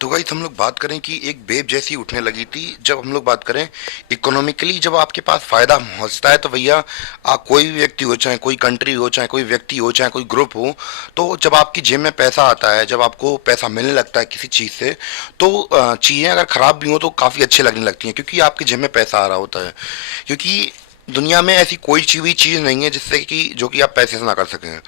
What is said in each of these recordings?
तो गाइस हम लोग बात करें कि एक वेव जैसी उठने लगी थी जब हम लोग बात करें इकोनॉमिकली। जब आपके पास फायदा पहुंचता है तो भैया आप कोई भी व्यक्ति हो, चाहे कोई कंट्री हो, चाहे कोई व्यक्ति हो, चाहे कोई ग्रुप हो, तो जब आपकी जेब में पैसा आता है, जब आपको पैसा मिलने लगता है किसी चीज़ से, तो चीज़ें अगर ख़राब भी हो तो काफ़ी अच्छी लगने लगती हैं क्योंकि आपकी जेब में पैसा आ रहा होता है। क्योंकि दुनिया में ऐसी कोई भी चीज़ नहीं है जिससे कि जो कि आप पैसे से ना कर सकें।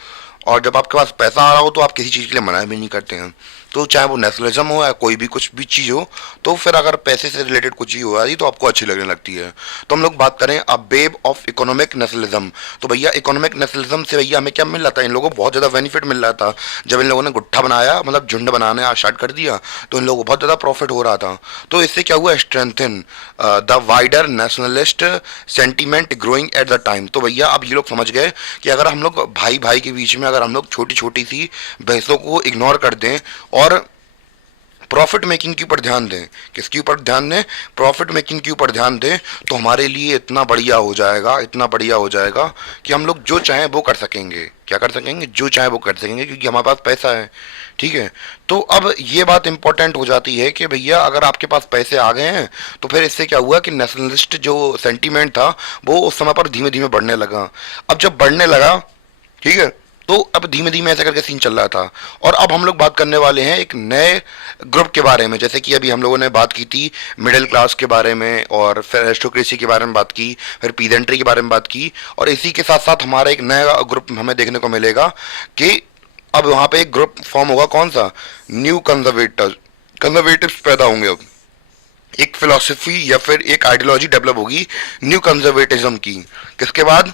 और जब आपके पास पैसा आ रहा हो तो आप किसी चीज़ के लिए मना भी नहीं करते हैं। तो चाहे वो नेशनलिज्म हो या कोई भी कुछ भी चीज़ हो, तो फिर अगर पैसे से रिलेटेड कुछ चीज़ हो रही तो आपको अच्छी लगने लगती है। तो हम लोग बात करें अ बेब ऑफ इकोनॉमिक नेशनलिज्म। तो भैया इकोनॉमिक नेशनलिज्म से भैया हमें क्या मिल रहा था, इन लोगों को बहुत ज़्यादा बेनिफिट मिल रहा था। जब इन लोगों ने गुट्ठा बनाया, मतलब झुंड बनाना स्टार्ट कर दिया, तो इन लोगों को बहुत ज़्यादा प्रॉफिट हो रहा था। तो इससे क्या हुआ, strengthen the wider nationalist sentiment growing at the time. तो भैया अब ये लोग समझ गए कि अगर हम लोग भाई भाई के बीच में अगर हम लोग छोटी छोटी सी बहसों को इग्नोर कर दें और प्रॉफिट मेकिंग के ऊपर ध्यान दें, किसके ऊपर ध्यान दें, प्रॉफिट मेकिंग के ऊपर ध्यान दें, तो हमारे लिए इतना बढ़िया हो जाएगा, इतना बढ़िया हो जाएगा कि हम लोग जो चाहें वो कर सकेंगे। क्या कर सकेंगे, जो चाहे वो कर सकेंगे, क्योंकि हमारे पास पैसा है। ठीक है। तो अब ये बात इंपॉर्टेंट हो जाती है कि भैया अगर आपके पास पैसे आ गए हैं तो फिर इससे क्या हुआ कि नेशनलिस्ट जो सेंटीमेंट था वो उस समय पर धीमे धीमे बढ़ने लगा। अब जब बढ़ने लगा, ठीक है, तो अब धीमे धीमे ऐसा करके सीन चल रहा था। और अब हम लोग बात करने वाले हैं एक नए ग्रुप के बारे में। जैसे कि अभी हम लोगों ने बात की थी मिडिल क्लास के बारे में, और फिर एरिस्टोक्रेसी के बारे में बात की, फिर पीजेंट्री के बारे में बात की, और इसी के साथ साथ हमारा एक नया ग्रुप हमें देखने को मिलेगा कि अब वहाँ पे एक ग्रुप फॉर्म होगा, कौन सा, न्यू कंजर्वेटिव कंजर्वेटिव्स पैदा होंगे। अब एक फिलोसफी या फिर एक आइडियोलॉजी डेवलप होगी न्यू कंजर्वेटिज्म की। किसके बाद,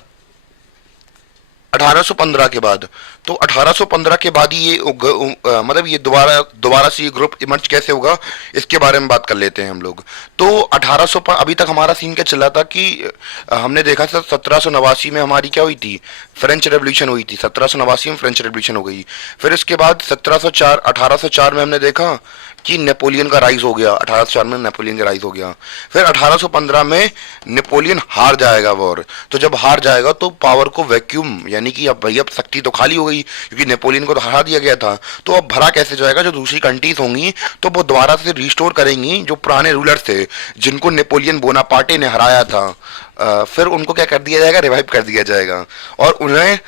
1815 के बाद। तो 1815 के बाद ही ये मतलब ये दोबारा दोबारा से ये ग्रुप इमर्ज कैसे होगा, इसके बारे में बात कर लेते हैं हम लोग। तो 1800 पर अभी तक हमारा सीन क्या चला था कि हमने देखा था 1789 में हमारी क्या हुई थी, फ्रेंच रेवोल्यूशन हुई थी। 1789 में फ्रेंच रेवोल्यूशन हो गई। फिर इसके बाद 1704 1804 में हमने देखा कि नेपोलियन का राइज हो गया। 1804 में नेपोलियन का राइज हो गया। फिर 1815 में नेपोलियन हार जाएगा वॉर। तो जब हार जाएगा तो पावर को वैक्यूम, यानी कि अब भैया शक्ति तो खाली हो गई क्योंकि नेपोलियन को तो हरा दिया गया था। तो अब भरा कैसे जाएगा, जो दूसरी कंट्रीज होंगी तो वो दोबारा से रिस्टोर करेंगी जो पुराने रूलर थे जिनको नेपोलियन बोनापार्टे ने हराया था। फिर उनको क्या कर दिया जाएगा, रिवाइव कर दिया जाएगा, और उन्हें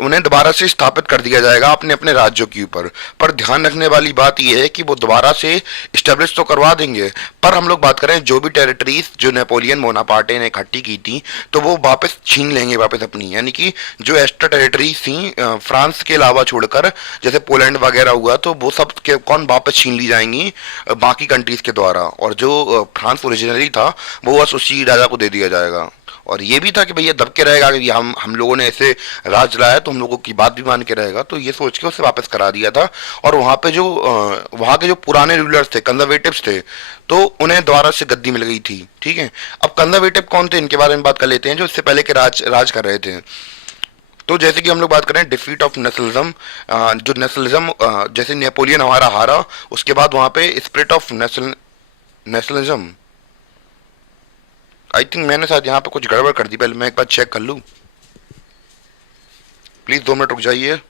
उन्हें दोबारा से स्थापित कर दिया जाएगा अपने अपने राज्यों के ऊपर। पर ध्यान रखने वाली बात यह है कि वो दोबारा से इस्टेब्लिश तो करवा देंगे, पर हम लोग बात करें जो भी टेरिटरीज जो नेपोलियन बोनापार्टे ने इकट्ठी की थी तो वो वापस छीन लेंगे वापस अपनी, यानी कि जो एक्स्ट्रा टेरिटरीज थी फ्रांस के अलावा छोड़कर, जैसे पोलैंड वगैरह हुआ, तो वो सब के कौन वापस छीन ली जाएंगी बाकी कंट्रीज के द्वारा। और जो फ्रांस ओरिजिनली था वो बस उसी राजा को दे दिया जाएगा। और ये भी था कि भैया दब के रहेगा कि हम लोगों ने ऐसे राज लाया तो हम लोगों की बात भी मान के रहेगा। तो ये सोच के उसे वापस करा दिया था। और वहाँ पे जो वहाँ के जो पुराने रूलर्स थे, कंजर्वेटिव्स थे, तो उन्हें दोबारा से गद्दी मिल गई थी। ठीक है। अब कंजर्वेटिव कौन थे, इनके बारे में बात कर लेते हैं, जो इससे पहले के राज कर रहे थे। तो जैसे कि हम लोग बात करें डिफीट ऑफ नेशनलिज्म, जो नेशनलिज्म, जैसे नेपोलियन हमारा हारा, उसके बाद वहाँ पे spirit of nationalism. I think मैंने शायद यहाँ पे कुछ गड़बड़ कर दी, पहले मैं एक बार चेक कर लूँ। प्लीज़ 2 मिनट रुक जाइए।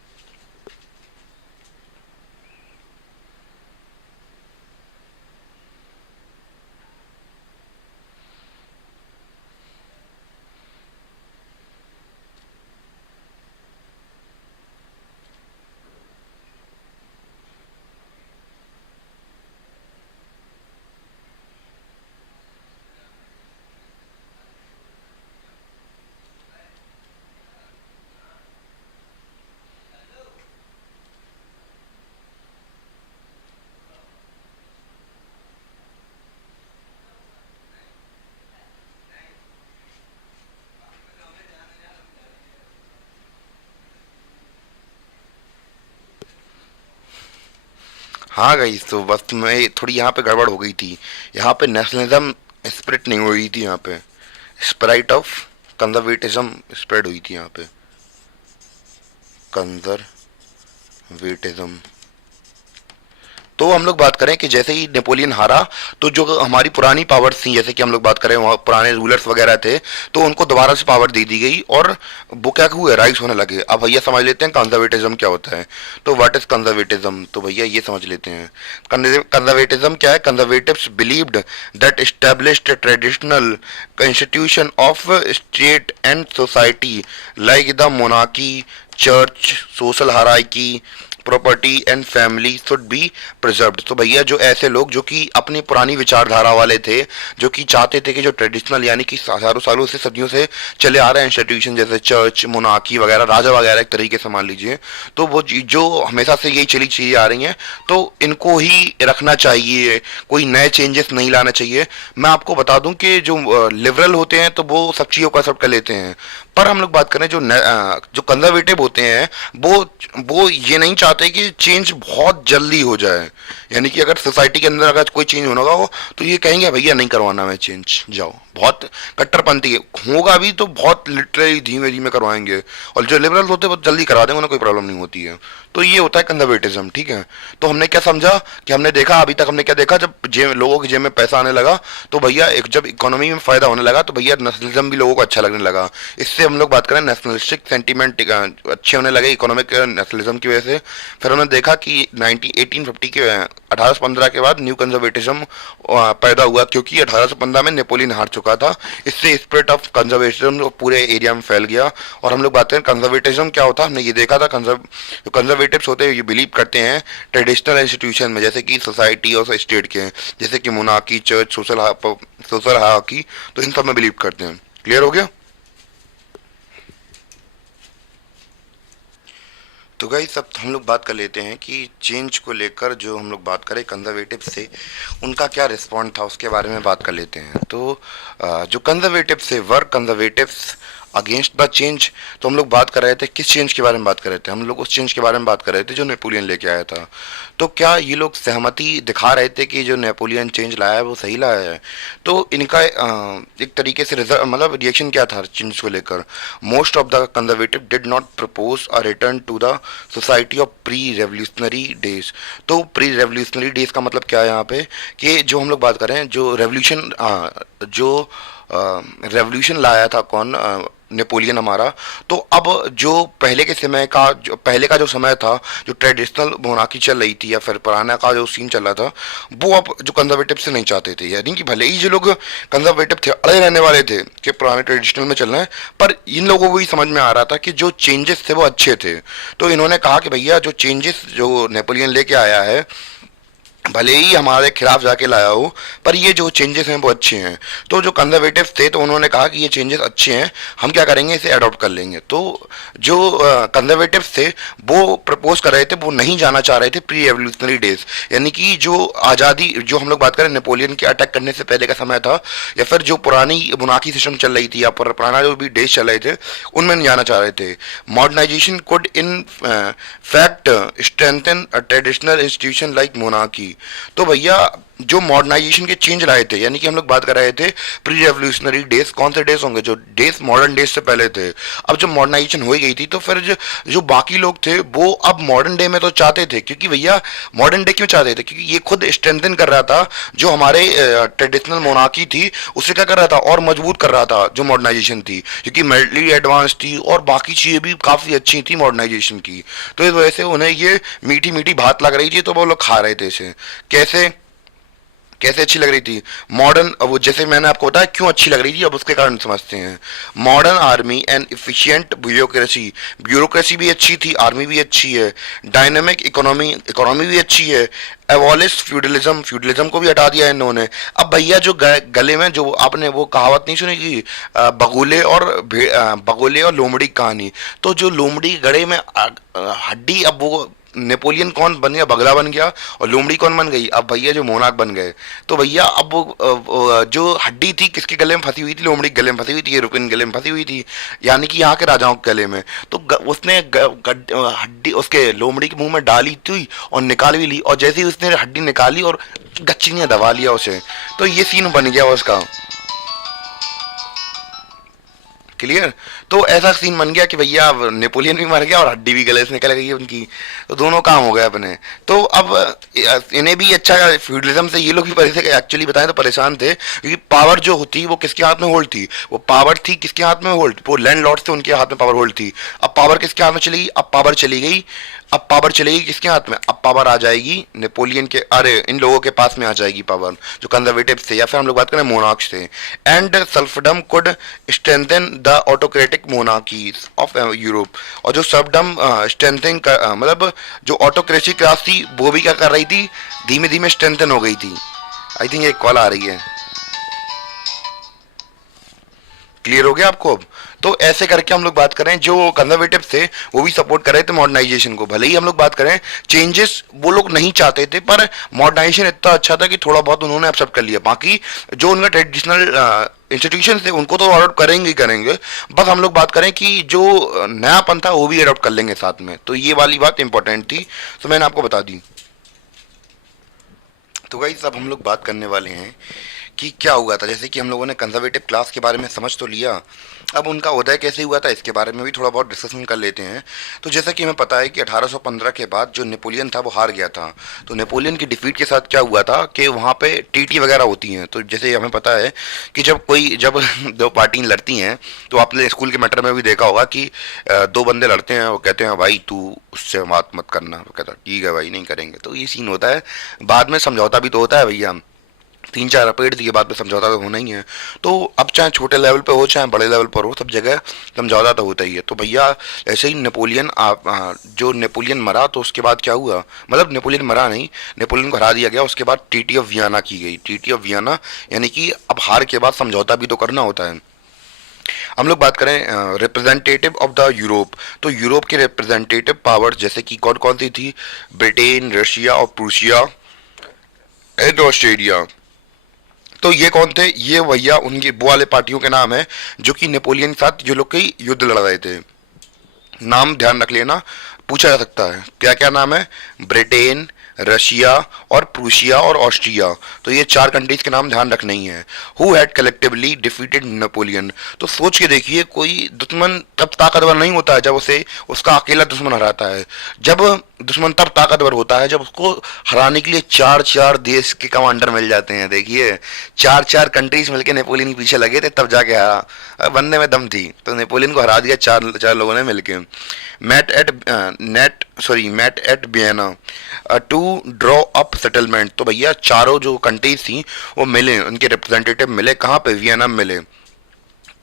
हाँ गई, तो बस मैं थोड़ी यहाँ पे गड़बड़ हो गई थी। यहाँ पे नेशनलिज्म स्प्रिट नहीं हुई थी, यहाँ पे स्प्राइट ऑफ कंजर्वेटिज्म स्प्रेड हुई थी। यहाँ पे कंजर्वेटिज्म, तो हम लोग बात करें कि जैसे ही नेपोलियन हारा, तो जो हमारी पुरानी पावर्स थी, जैसे कि हम लोग बात करें वहाँ पुराने रूलर्स वगैरह थे, तो उनको दोबारा से पावर दे दी गई और वो क्या हुए, राइज होने लगे। अब भैया समझ लेते हैं कंजर्वेटिज्म क्या होता है। तो व्हाट इज कंजर्वेटिज्म, तो भैया ये समझ लेते हैं। कंजर्वेटिज्म क्या है? Conservatives believed that established traditional institution of state and society like the monarchy, church, social hierarchy, property and family should be preserved. तो भैया जो ऐसे लोग जो कि अपनी पुरानी विचारधारा वाले थे, जो कि चाहते थे कि जो ट्रेडिशनल यानी कि हजारों सालों से सदियों से चले आ रहे हैं इंस्टीट्यूशन जैसे चर्च, मोनार्की वगैरह, राजा वगैरह एक तरीके से मान लीजिए, तो वो जो हमेशा से यही चली चीजें आ रही हैं, तो इनको ही रखना चाहिए, कोई नए चेंजेस नहीं लाना चाहिए। मैं आपको बता दूं कि जो लिबरल होते हैं तो वो सब चीज़ों को एक्सेप्ट कर लेते हैं, पर हम लोग बात करें जो कंजर्वेटिव होते हैं, वो ये नहीं चाहते कि चेंज बहुत जल्दी हो जाए। यानी कि अगर सोसाइटी के अंदर अगर कोई चेंज होना हो तो ये कहेंगे भैया नहीं करवाना है चेंज, जाओ। बहुत कट्टरपंथी होगा भी तो बहुत लिटरली धीमे धीमे करवाएंगे, और जो लिबरल होते हैं वो जल्दी करवा देंगे, उन्हें कोई प्रॉब्लम नहीं होती है। तो ये होता है कंजर्वेटिज्म, ठीक है। तो हमने क्या समझा कि हमने देखा अभी तक, हमने क्या देखा, जब लोगों की जेब में पैसा आने लगा तो भैया एक जब इकोनॉमी में फायदा होने लगा तो भैया नेशनलिज्म भी लोगों को अच्छा लगने लगा। इससे हम लोग बात करें नेशनलिस्टिक सेंटीमेंट अच्छे होने लगे इकोनॉमिक नेशनलिज्म की वजह से। फिर हमने देखा कि 1850 के 1815 के बाद न्यू कंजर्वेटिज्म पैदा हुआ, क्योंकि 1815 में नेपोलियन हार चुका था। इससे स्प्रिट ऑफ कंजर्वेटिज्म पूरे एरिया में फैल गया। और हम लोग बात करें कंजर्वेटिज्म क्या होता है, हमने ये देखा था। कंजर्वेटिव्स होते हैं ये बिलीव करते हैं ट्रेडिशनल इंस्टीट्यूशन में, जैसे कि सोसाइटी और स्टेट के हैं, जैसे कि मोनार्की, चर्च, सोशल हायरार्की, तो इन सब में बिलीव करते हैं। क्लियर हो गया? तो गाइस सब हम लोग बात कर लेते हैं कि चेंज को लेकर जो हम लोग बात करें कंजर्वेटिव से, उनका क्या रिस्पॉन्ड था उसके बारे में बात कर लेते हैं। तो जो कंजर्वेटिव से work conservatives against the change, तो हम लोग बात कर रहे थे किस चेंज के बारे में बात कर रहे थे, हम लोग उस चेंज के बारे में बात कर रहे थे जो नेपोलियन लेके आया था। तो क्या ये लोग सहमति दिखा रहे थे कि जो नेपोलियन चेंज लाया है वो सही लाया है? तो इनका एक तरीके से मतलब रिएक्शन क्या था चेंज को लेकर। Most of the conservative did not propose a return to the society of pre revolutionary days. तो प्री रेवल्यूशनरी डेज का मतलब क्या है यहाँ पे, कि जो हम लोग बात कर रहे हैं जो रेवल्यूशन जो रेवोल्यूशन लाया था कौन, नेपोलियन हमारा। तो अब जो पहले के समय का जो पहले का जो समय था, जो ट्रेडिशनल मोनार्की चल रही थी या फिर पुराना का जो सीन चल रहा था, वो अब जो कंजर्वेटिव से नहीं चाहते थे। यानी कि भले ही जो लोग कंजर्वेटिव थे अड़े रहने वाले थे कि पुराने ट्रेडिशनल में चलना है, पर इन लोगों को भी समझ में आ रहा था कि जो चेंजेस थे वो अच्छे थे। तो इन्होंने कहा कि भैया जो चेंजेस जो नेपोलियन लेके आया है, भले ही हमारे खिलाफ जाके लाया हो, पर ये जो चेंजेस हैं वो अच्छे हैं। तो जो कंजर्वेटिव थे तो उन्होंने कहा कि ये चेंजेस अच्छे हैं, हम क्या करेंगे इसे अडॉप्ट कर लेंगे। तो जो कंजर्वेटिव थे वो प्रपोज कर रहे थे, वो नहीं जाना चाह रहे थे प्री रेवोल्यूशनरी डेज, यानी कि जो आज़ादी जो हम लोग बात करें नेपोलियन के अटैक करने से पहले का समय था, या फिर जो पुरानी मोनार्की सिस्टम चल रही थी या पुराना जो भी डेज चल रहे थे उनमें नहीं जाना चाह रहे थे। Modernisation could in fact strengthen a traditional institution like monarchy. तो भैया जो मॉडर्नाइजेशन के चेंज लाए थे, यानी कि हम लोग बात कर रहे थे प्री रेवोल्यूशनरी डेज, कौन से डेज होंगे, जो डेज मॉडर्न डेज से पहले थे। अब जब मॉडर्नाइजेशन हो गई थी तो फिर जो बाकी लोग थे वो अब मॉडर्न डे में तो चाहते थे, क्योंकि भैया मॉडर्न डे क्यों चाहते थे, क्योंकि ये खुद स्ट्रेंथन कर रहा था जो हमारे ट्रेडिशनल मोनार्की थी, उसे क्या कर रहा था और मजबूत कर रहा था जो मॉडर्नाइजेशन थी, क्योंकि मिलिट्री एडवांस थी और बाकी चीज़ें भी काफ़ी अच्छी थी मॉडर्नाइजेशन की। तो इस वजह से उन्हें ये मीठी मीठी भात लग रही थी, तो वो लोग खा रहे थे इसे। कैसे कैसे अच्छी लग रही थी मॉडर्न, अब वो जैसे मैंने आपको बताया क्यों अच्छी लग रही थी, अब उसके कारण समझते हैं। Modern army and efficient bureaucracy, bureaucracy भी अच्छी थी, आर्मी भी अच्छी है। डायनेमिक इकोनॉमी, इकोनॉमी भी अच्छी है। एबॉलिश फ्यूडलिज्म, फ्यूडलिज्म को भी हटा दिया इन्होंने। अब भैया जो गले में जो आपने वो कहावत नहीं सुनी कि बगुले और लोमड़ी की कहानी, तो जो लोमड़ी गले में हड्डी, अब वो नेपोलियन कौन बन गया, बगला बन गया, और लोमड़ी कौन बन गई, अब भैया जो मोनार्क बन गए। तो भैया अब वो जो हड्डी थी किसके गले में फंसी हुई थी, लोमड़ी के गले में फंसी हुई थी, यूरोपियन गले में फंसी हुई थी, यानी कि यहाँ के राजाओं के गले में। तो उसने हड्डी उसके लोमड़ी के मुंह में डाली थी और निकाल भी ली, और जैसे ही उसने हड्डी निकाली और गच्ची ने दबा लिया उसे, तो ये सीन बन गया उसका। क्लियर। तो ऐसा सीन बन गया कि भैया अब नेपोलियन भी मर गया और हड्डी भी गले से निकल गई उनकी, तो दोनों काम हो गए अपने। तो अब इन्हें भी अच्छा, फ्यूडलिज्म से ये लोग भी एक्चुअली बताएं तो परेशान थे, क्योंकि पावर जो होती वो किसके हाथ में होल्ड थी, वो पावर थी किसके हाथ में होल्ड, वो लैंड लॉर्ड थे, उनके हाथ में पावर होल्ड थी। अब पावर किसके हाथ में चली गई, अब पावर चली गई, अब पावर चलेगी किसके हाथ में, अब पावर आ जाएगी नेपोलियन के, अरे इन लोगों के पास में आ जाएगी पावर, जो कंजर्वेटिव थे, या फिर हम लोग बात करें मोनार्क्स थे। And serfdom could strengthen the autocratic monarchies of Europe. और जो सर्फडम स्ट्रेंथन मतलब जो ऑटोक्रेसी क्लास थी वो भी क्या कर रही थी, धीमे धीमे स्ट्रेंथन हो गई थी। आई थिंक एक कॉल आ रही है, क्लियर हो गया आपको अब। तो ऐसे करके हम लोग बात करें, जो कंजर्वेटिव थे वो भी सपोर्ट कर रहे थे मॉडर्नाइजेशन को, भले ही हम लोग बात करें चेंजेस वो लोग नहीं चाहते थे, पर मॉडर्नाइजेशन इतना अच्छा था कि थोड़ा बहुत उन्होंने एक्सेप्ट कर लिया। बाकी जो उनका ट्रेडिशनल इंस्टीट्यूशन थे उनको तो अडॉप्ट करेंगे ही करेंगे, बस हम लोग बात करें कि जो नयापन था वो भी अडॉप्ट कर लेंगे साथ में। तो ये वाली बात इंपॉर्टेंट थी, तो मैंने आपको बता दी। तो गाइस अब हम लोग बात करने वाले हैं कि क्या हुआ था। जैसे कि हम लोगों ने कंजर्वेटिव क्लास के बारे में समझ तो लिया, अब उनका उदय कैसे हुआ था इसके बारे में भी थोड़ा बहुत डिस्कशन कर लेते हैं। तो जैसा कि हमें पता है कि 1815 के बाद जो नेपोलियन था वो हार गया था। तो नेपोलियन की डिफीट के साथ क्या हुआ था कि वहाँ पे टीटी वगैरह होती हैं। तो जैसे हमें पता है कि जब दो पार्टी लड़ती हैं, तो आपने स्कूल के मैटर में भी देखा होगा कि दो बंदे लड़ते हैं, वो कहते हैं भाई तू उससे बात मत करना, वो कहता ठीक है भाई नहीं करेंगे। तो ये सीन होता है, बाद में समझौता भी तो होता है भैया, 3-4 पेड़ दिए बाद में समझौता तो होना ही है। तो अब चाहे छोटे लेवल पे हो चाहे बड़े लेवल पर हो, सब जगह समझौता तो होता ही है। तो भैया ऐसे ही नेपोलियन जो नेपोलियन मरा तो उसके बाद क्या हुआ, मतलब नेपोलियन मरा नहीं, नेपोलियन को हरा दिया गया, उसके बाद ट्रीटी ऑफ वियना की गई। ट्रीटी ऑफ वियना यानी कि अब हार के बाद समझौता भी तो करना होता है। हम लोग बात करें रिप्रेजेंटेटिव ऑफ द यूरोप, तो यूरोप के रिप्रेजेंटेटिव पावर जैसे कि कौन कौन सी थी, ब्रिटेन, रशिया और प्रूशिया एंड ऑस्ट्रेलिया। तो ये कौन थे, ये भैया उनके वो वाले पार्टियों के नाम है जो कि नेपोलियन के साथ जो लोग कई युद्ध लड़ रहे थे। नाम ध्यान रख लेना, पूछा जा सकता है क्या क्या नाम है, ब्रिटेन, रशिया और प्रूशिया और ऑस्ट्रिया। तो ये 4 कंट्रीज के नाम ध्यान रखने ही है। Who had collectively defeated Napoleon. तो सोच के देखिए, कोई दुश्मन तब ताकतवर नहीं होता है जब उसे उसका अकेला दुश्मन हराता है, जब दुश्मन तब ताकतवर होता है जब उसको हराने के लिए 4-4 देश के कमांडर मिल जाते हैं। देखिए 4-4 कंट्रीज मिलके नेपोलियन के पीछे लगे थे तब जाके हरा, बनने में दम थी, तो नेपोलियन को हरा दिया 4 लोगों ने मिलके। Met at Vienna to draw up settlement. तो भैया चारों जो कंट्रीज थी वो मिले, उनके रिप्रेजेंटेटिव मिले, कहाँ पे, वियना में मिले।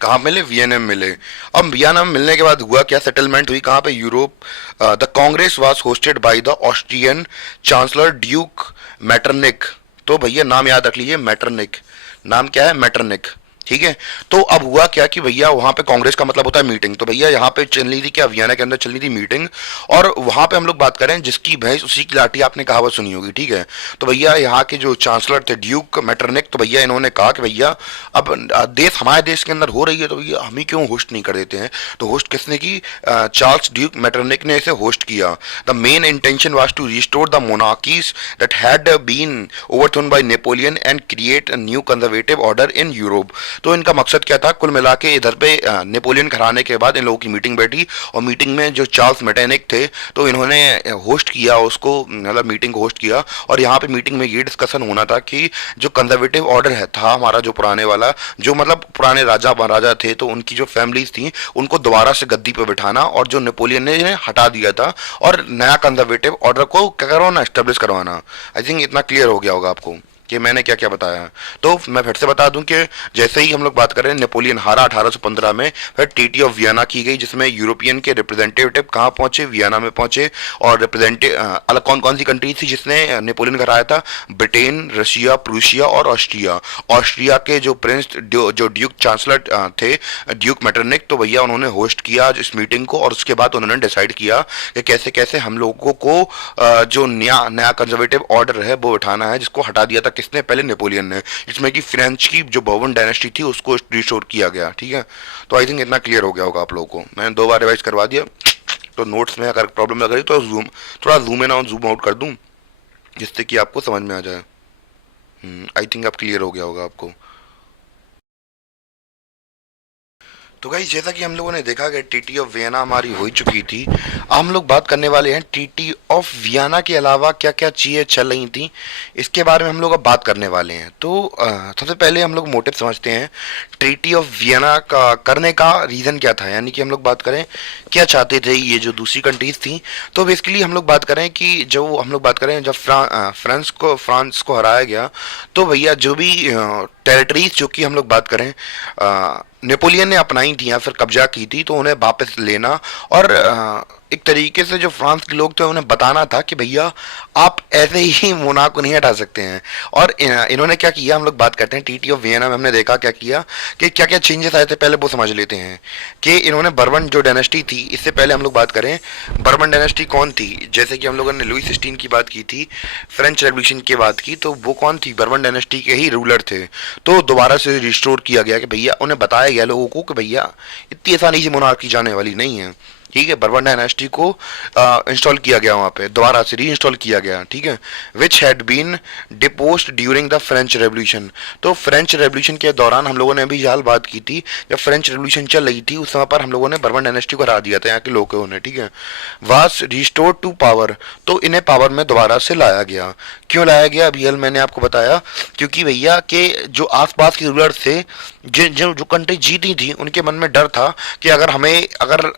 कहाँ मिले, वियना में मिले। अब वियना में मिलने के बाद हुआ क्या, सेटलमेंट हुई कहाँ पे, Europe. The Congress was hosted by the Austrian chancellor Duke Metternich. तो भैया नाम याद रख लीजिए, मैटरनिक, नाम क्या है, मैटरनिक, ठीक है। तो अब हुआ क्या कि भैया वहां पे कांग्रेस का मतलब होता है मीटिंग, तो भैया यहाँ पे चल रही थी क्या, वियना के अंदर चल रही थी मीटिंग। और वहां पे हम लोग बात करें जिसकी भैंस उसी की लाठी, आपने कहावत सुनी होगी, ठीक है। तो भैया यहाँ के जो चांसलर थे ड्यूक मैटरनिक, तो भैया इन्होंने कहा कि भैया अब देश हमारे देश के अंदर हो रही है तो भैया हम ही क्यों होस्ट नहीं कर देते हैं। तो होस्ट किसने की, चार्ल्स ड्यूक मैटरनिक ने इसे होस्ट किया। The main intention was to restore the monarchies that had been overthrown by Napoleon and create a new conservative order in Europe. तो इनका मकसद क्या था, कुल मिला के इधर पे नेपोलियन को हराने के बाद इन लोगों की मीटिंग बैठी, और मीटिंग में जो चार्ल्स मैटरनिक थे तो इन्होंने होस्ट किया उसको, मतलब मीटिंग को होस्ट किया। और यहाँ पे मीटिंग में ये डिस्कशन होना था कि जो कंजर्वेटिव ऑर्डर है था हमारा जो पुराने वाला, जो मतलब पुराने राजा महाराजा थे तो उनकी जो फैमिलीज थी उनको दोबारा से गद्दी पे बिठाना, और जो नेपोलियन ने हटा दिया था, और नया कंजर्वेटिव ऑर्डर को क्या करवाना, एस्टेब्लिश करवाना। आई थिंक इतना क्लियर हो गया होगा आपको कि मैंने क्या क्या बताया। तो मैं फिर से बता दूं कि जैसे ही हम लोग बात कर रहे हैं नेपोलियन हारा 1815 में, फिर ट्रीटी ऑफ वियना की गई जिसमें यूरोपियन के रिप्रेजेंटेटिव कहाँ पहुंचे, वियना में पहुंचे। और अलग कौन कौन सी कंट्री थी जिसने नेपोलियन को हराया था, ब्रिटेन, रशिया, प्रूशिया और ऑस्ट्रिया। ऑस्ट्रिया के जो प्रिंस जो ड्यूक चांसलर थे ड्यूक मैटरनिक, तो भैया उन्होंने होस्ट किया इस मीटिंग को, और उसके बाद उन्होंने डिसाइड किया कि कैसे कैसे हम लोगों को जो नया नया कंजर्वेटिव ऑर्डर है वो उठाना है, जिसको हटा दिया था किसने, पहले नेपोलियन ने, जिसमें कि फ्रेंच की जो बर्बन डायनेस्टी थी उसको रिस्टोर किया गया, ठीक है। तो आई थिंक इतना क्लियर हो गया होगा आप लोगों को, मैंने 2 बार रिवाइज करवा दिया। तो नोट्स में अगर प्रॉब्लम लग रही तो थोड़ा जूम इन और जूम आउट कर दूं जिससे कि आपको समझ में आ जाए। आई थिंक अब क्लियर हो गया होगा आपको। तो गाइस जैसा कि हम लोगों ने देखा कि टीटी ऑफ वियना हमारी हो चुकी थी। अब हम लोग बात करने वाले हैं टीटी ऑफ वियना के अलावा क्या क्या चीज़ें चल रही थी, इसके बारे में हम लोग अब बात करने वाले हैं। तो सबसे पहले हम लोग मोटिव समझते हैं ट्रीटी ऑफ वियना का करने का रीज़न क्या था, यानी कि हम लोग बात करें क्या चाहते थे ये जो दूसरी कंट्रीज थी। तो बेसिकली हम लोग बात करें कि जो हम लोग बात करें जब फ्रांस को हराया गया, तो भैया जो भी टेरिटरीज जो कि हम लोग बात करें नेपोलियन ने अपनाई थी या फिर कब्जा की थी, तो उन्हें वापस लेना और एक तरीके से जो फ्रांस के लोग थे उन्हें बताना था कि भैया आप ऐसे ही मोनाको को नहीं हटा सकते हैं। और इन्होंने क्या किया, हम लोग बात करते हैं टीटी ऑफ वियना में हमने देखा क्या किया कि क्या क्या चेंजेस आए थे, पहले वो समझ लेते हैं कि इन्होंने बर्बन जो डायनेस्टी थी, इससे पहले हम लोग बात करें बर्बन डायनेस्टी कौन थी। जैसे कि हम लोगों ने लुई 16 की बात की थी, फ्रेंच रेवोल्यूशन की बात की, तो वो कौन थी, बर्बन डायनेस्टी के ही रूलर थे। तो दोबारा से रिस्टोर किया गया कि भैया उन्हें बताया गया लोगों को कि भैया इतनी आसानी से मोनार्की जाने वाली नहीं है। ठीक है, बर्बन डायनेस्टी को इंस्टॉल किया गया, वहाँ पे दोबारा से री इंस्टॉल किया गया। ठीक है, which had been deposed during the French Revolution. तो फ्रेंच रेवोल्यूशन के दौरान हम लोगों ने अभी हाल बात की थी, जब फ्रेंच रेवोल्यूशन चल रही थी उस समय पर हम लोगों ने बर्बन डायनेस्टी को हरा दिया था यहाँ के लोगों ने। ठीक है, वाज रिस्टोर्ड टू पावर, तो इन्हें पावर में दोबारा से लाया गया। क्यों लाया गया, अभी हाल मैंने आपको बताया, क्योंकि भैया के जो आसपास के रूलर थे, जो कंट्री जीती थी, उनके मन में डर था कि अगर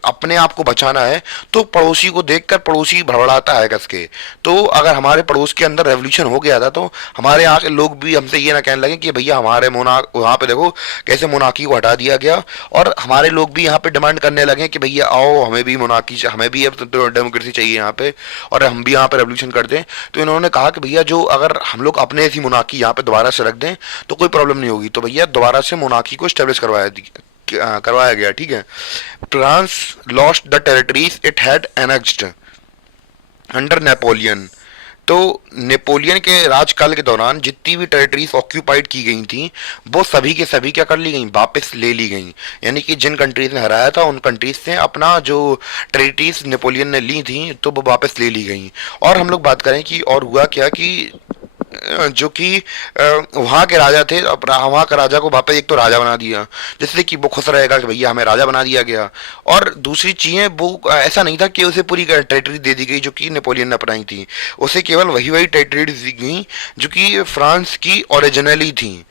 अपने आप को बचाना है तो पड़ोसी को देखकर पड़ोसी भड़बड़ाता है कस के। तो अगर हमारे पड़ोस के अंदर रेवोल्यूशन हो गया था, तो हमारे यहाँ के लोग भी हमसे ये ना कहने लगे कि भैया हमारे मोनाक वहाँ पे देखो कैसे मोनाकी को हटा दिया गया, और हमारे लोग भी यहाँ पे डिमांड करने लगे कि भैया आओ हमें भी मोनाकी, हमें भी अब तो डेमोक्रेसी चाहिए यहाँ पे, और हम भी यहाँ पे रेवोल्यूशन कर दें। तो इन्होंने कहा कि भैया जो अगर हम लोग अपने ऐसी मोनाकी यहाँ पे दोबारा से रख दें तो कोई प्रॉब्लम नहीं होगी। तो भैया दोबारा से मोनाकी को स्टेब्लिश करवाया गया। ठीक है, France lost the territories it had annexed under Napoleon. तो नेपोलियन के राजकाल के दौरान जितनी भी टेरिटरीज ऑक्यूपाइड की गई थी, वो सभी के सभी क्या कर ली गई, वापस ले ली गई। यानी कि जिन कंट्रीज ने हराया था उन कंट्रीज से अपना जो टेरिटरीज नेपोलियन ने ली थी तो वो वापस ले ली गई। और हम लोग बात करें कि और हुआ क्या कि जो कि वहाँ के राजा थे, वहाँ के राजा को वापस एक तो राजा बना दिया, जिससे कि वो खुश रहेगा कि भैया हमें राजा बना दिया गया। और दूसरी चीज़ें, वो ऐसा नहीं था कि उसे पूरी टेरिटरी दे दी गई जो कि नेपोलियन ने अपनाई थी, उसे केवल वही टेरिटरी दी गई जो कि फ्रांस की ओरिजिनली थी,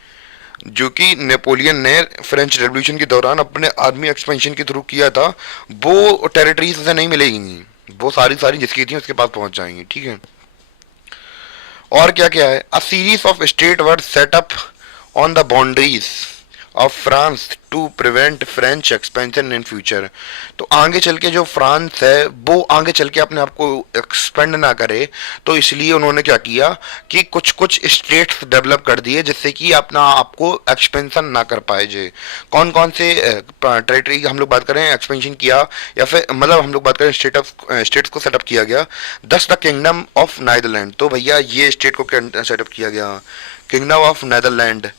जो कि नेपोलियन ने फ्रेंच रेवोल्यूशन के दौरान अपने आर्मी एक्सपेंशन के थ्रू किया था। वो टेरिटरीज उसे नहीं मिलेगी, वो सारी सारी जिसकी थी उसके पास पहुंच जाएंगी। ठीक है, और क्या क्या है, a series of state were set up on the boundaries of France to prevent French expansion in future. तो आगे चल के जो फ्रांस है वो आगे चल के अपने आप को एक्सपेंड ना करे, तो इसलिए उन्होंने क्या किया कि कुछ कुछ स्टेट्स डेवलप कर दिए जिससे कि अपना आपको एक्सपेंशन ना कर पाए जे। कौन कौन से टेरिटरी हम लोग बात करें एक्सपेंशन किया, या फिर मतलब हम लोग बात करें स्टेट्स को सेटअप किया गया। दस द किंगडम ऑफ नीदरलैंड, तो भैया ये स्टेट को सेटअप किया गया किंगडम ऑफ नीदरलैंड।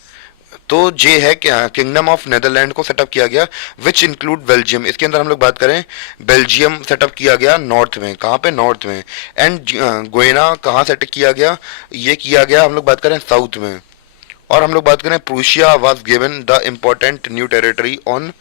तो ये है क्या, किंगडम ऑफ नेदरलैंड को सेटअप किया गया, विच इंक्लूड बेल्जियम। इसके अंदर हम लोग बात करें बेल्जियम सेटअप किया गया नॉर्थ में, कहाँ पे, नॉर्थ में। एंड गोयना कहाँ सेट किया गया, ये किया गया हम लोग बात करें साउथ में। और हम लोग बात करें Prussia was given the important new territory on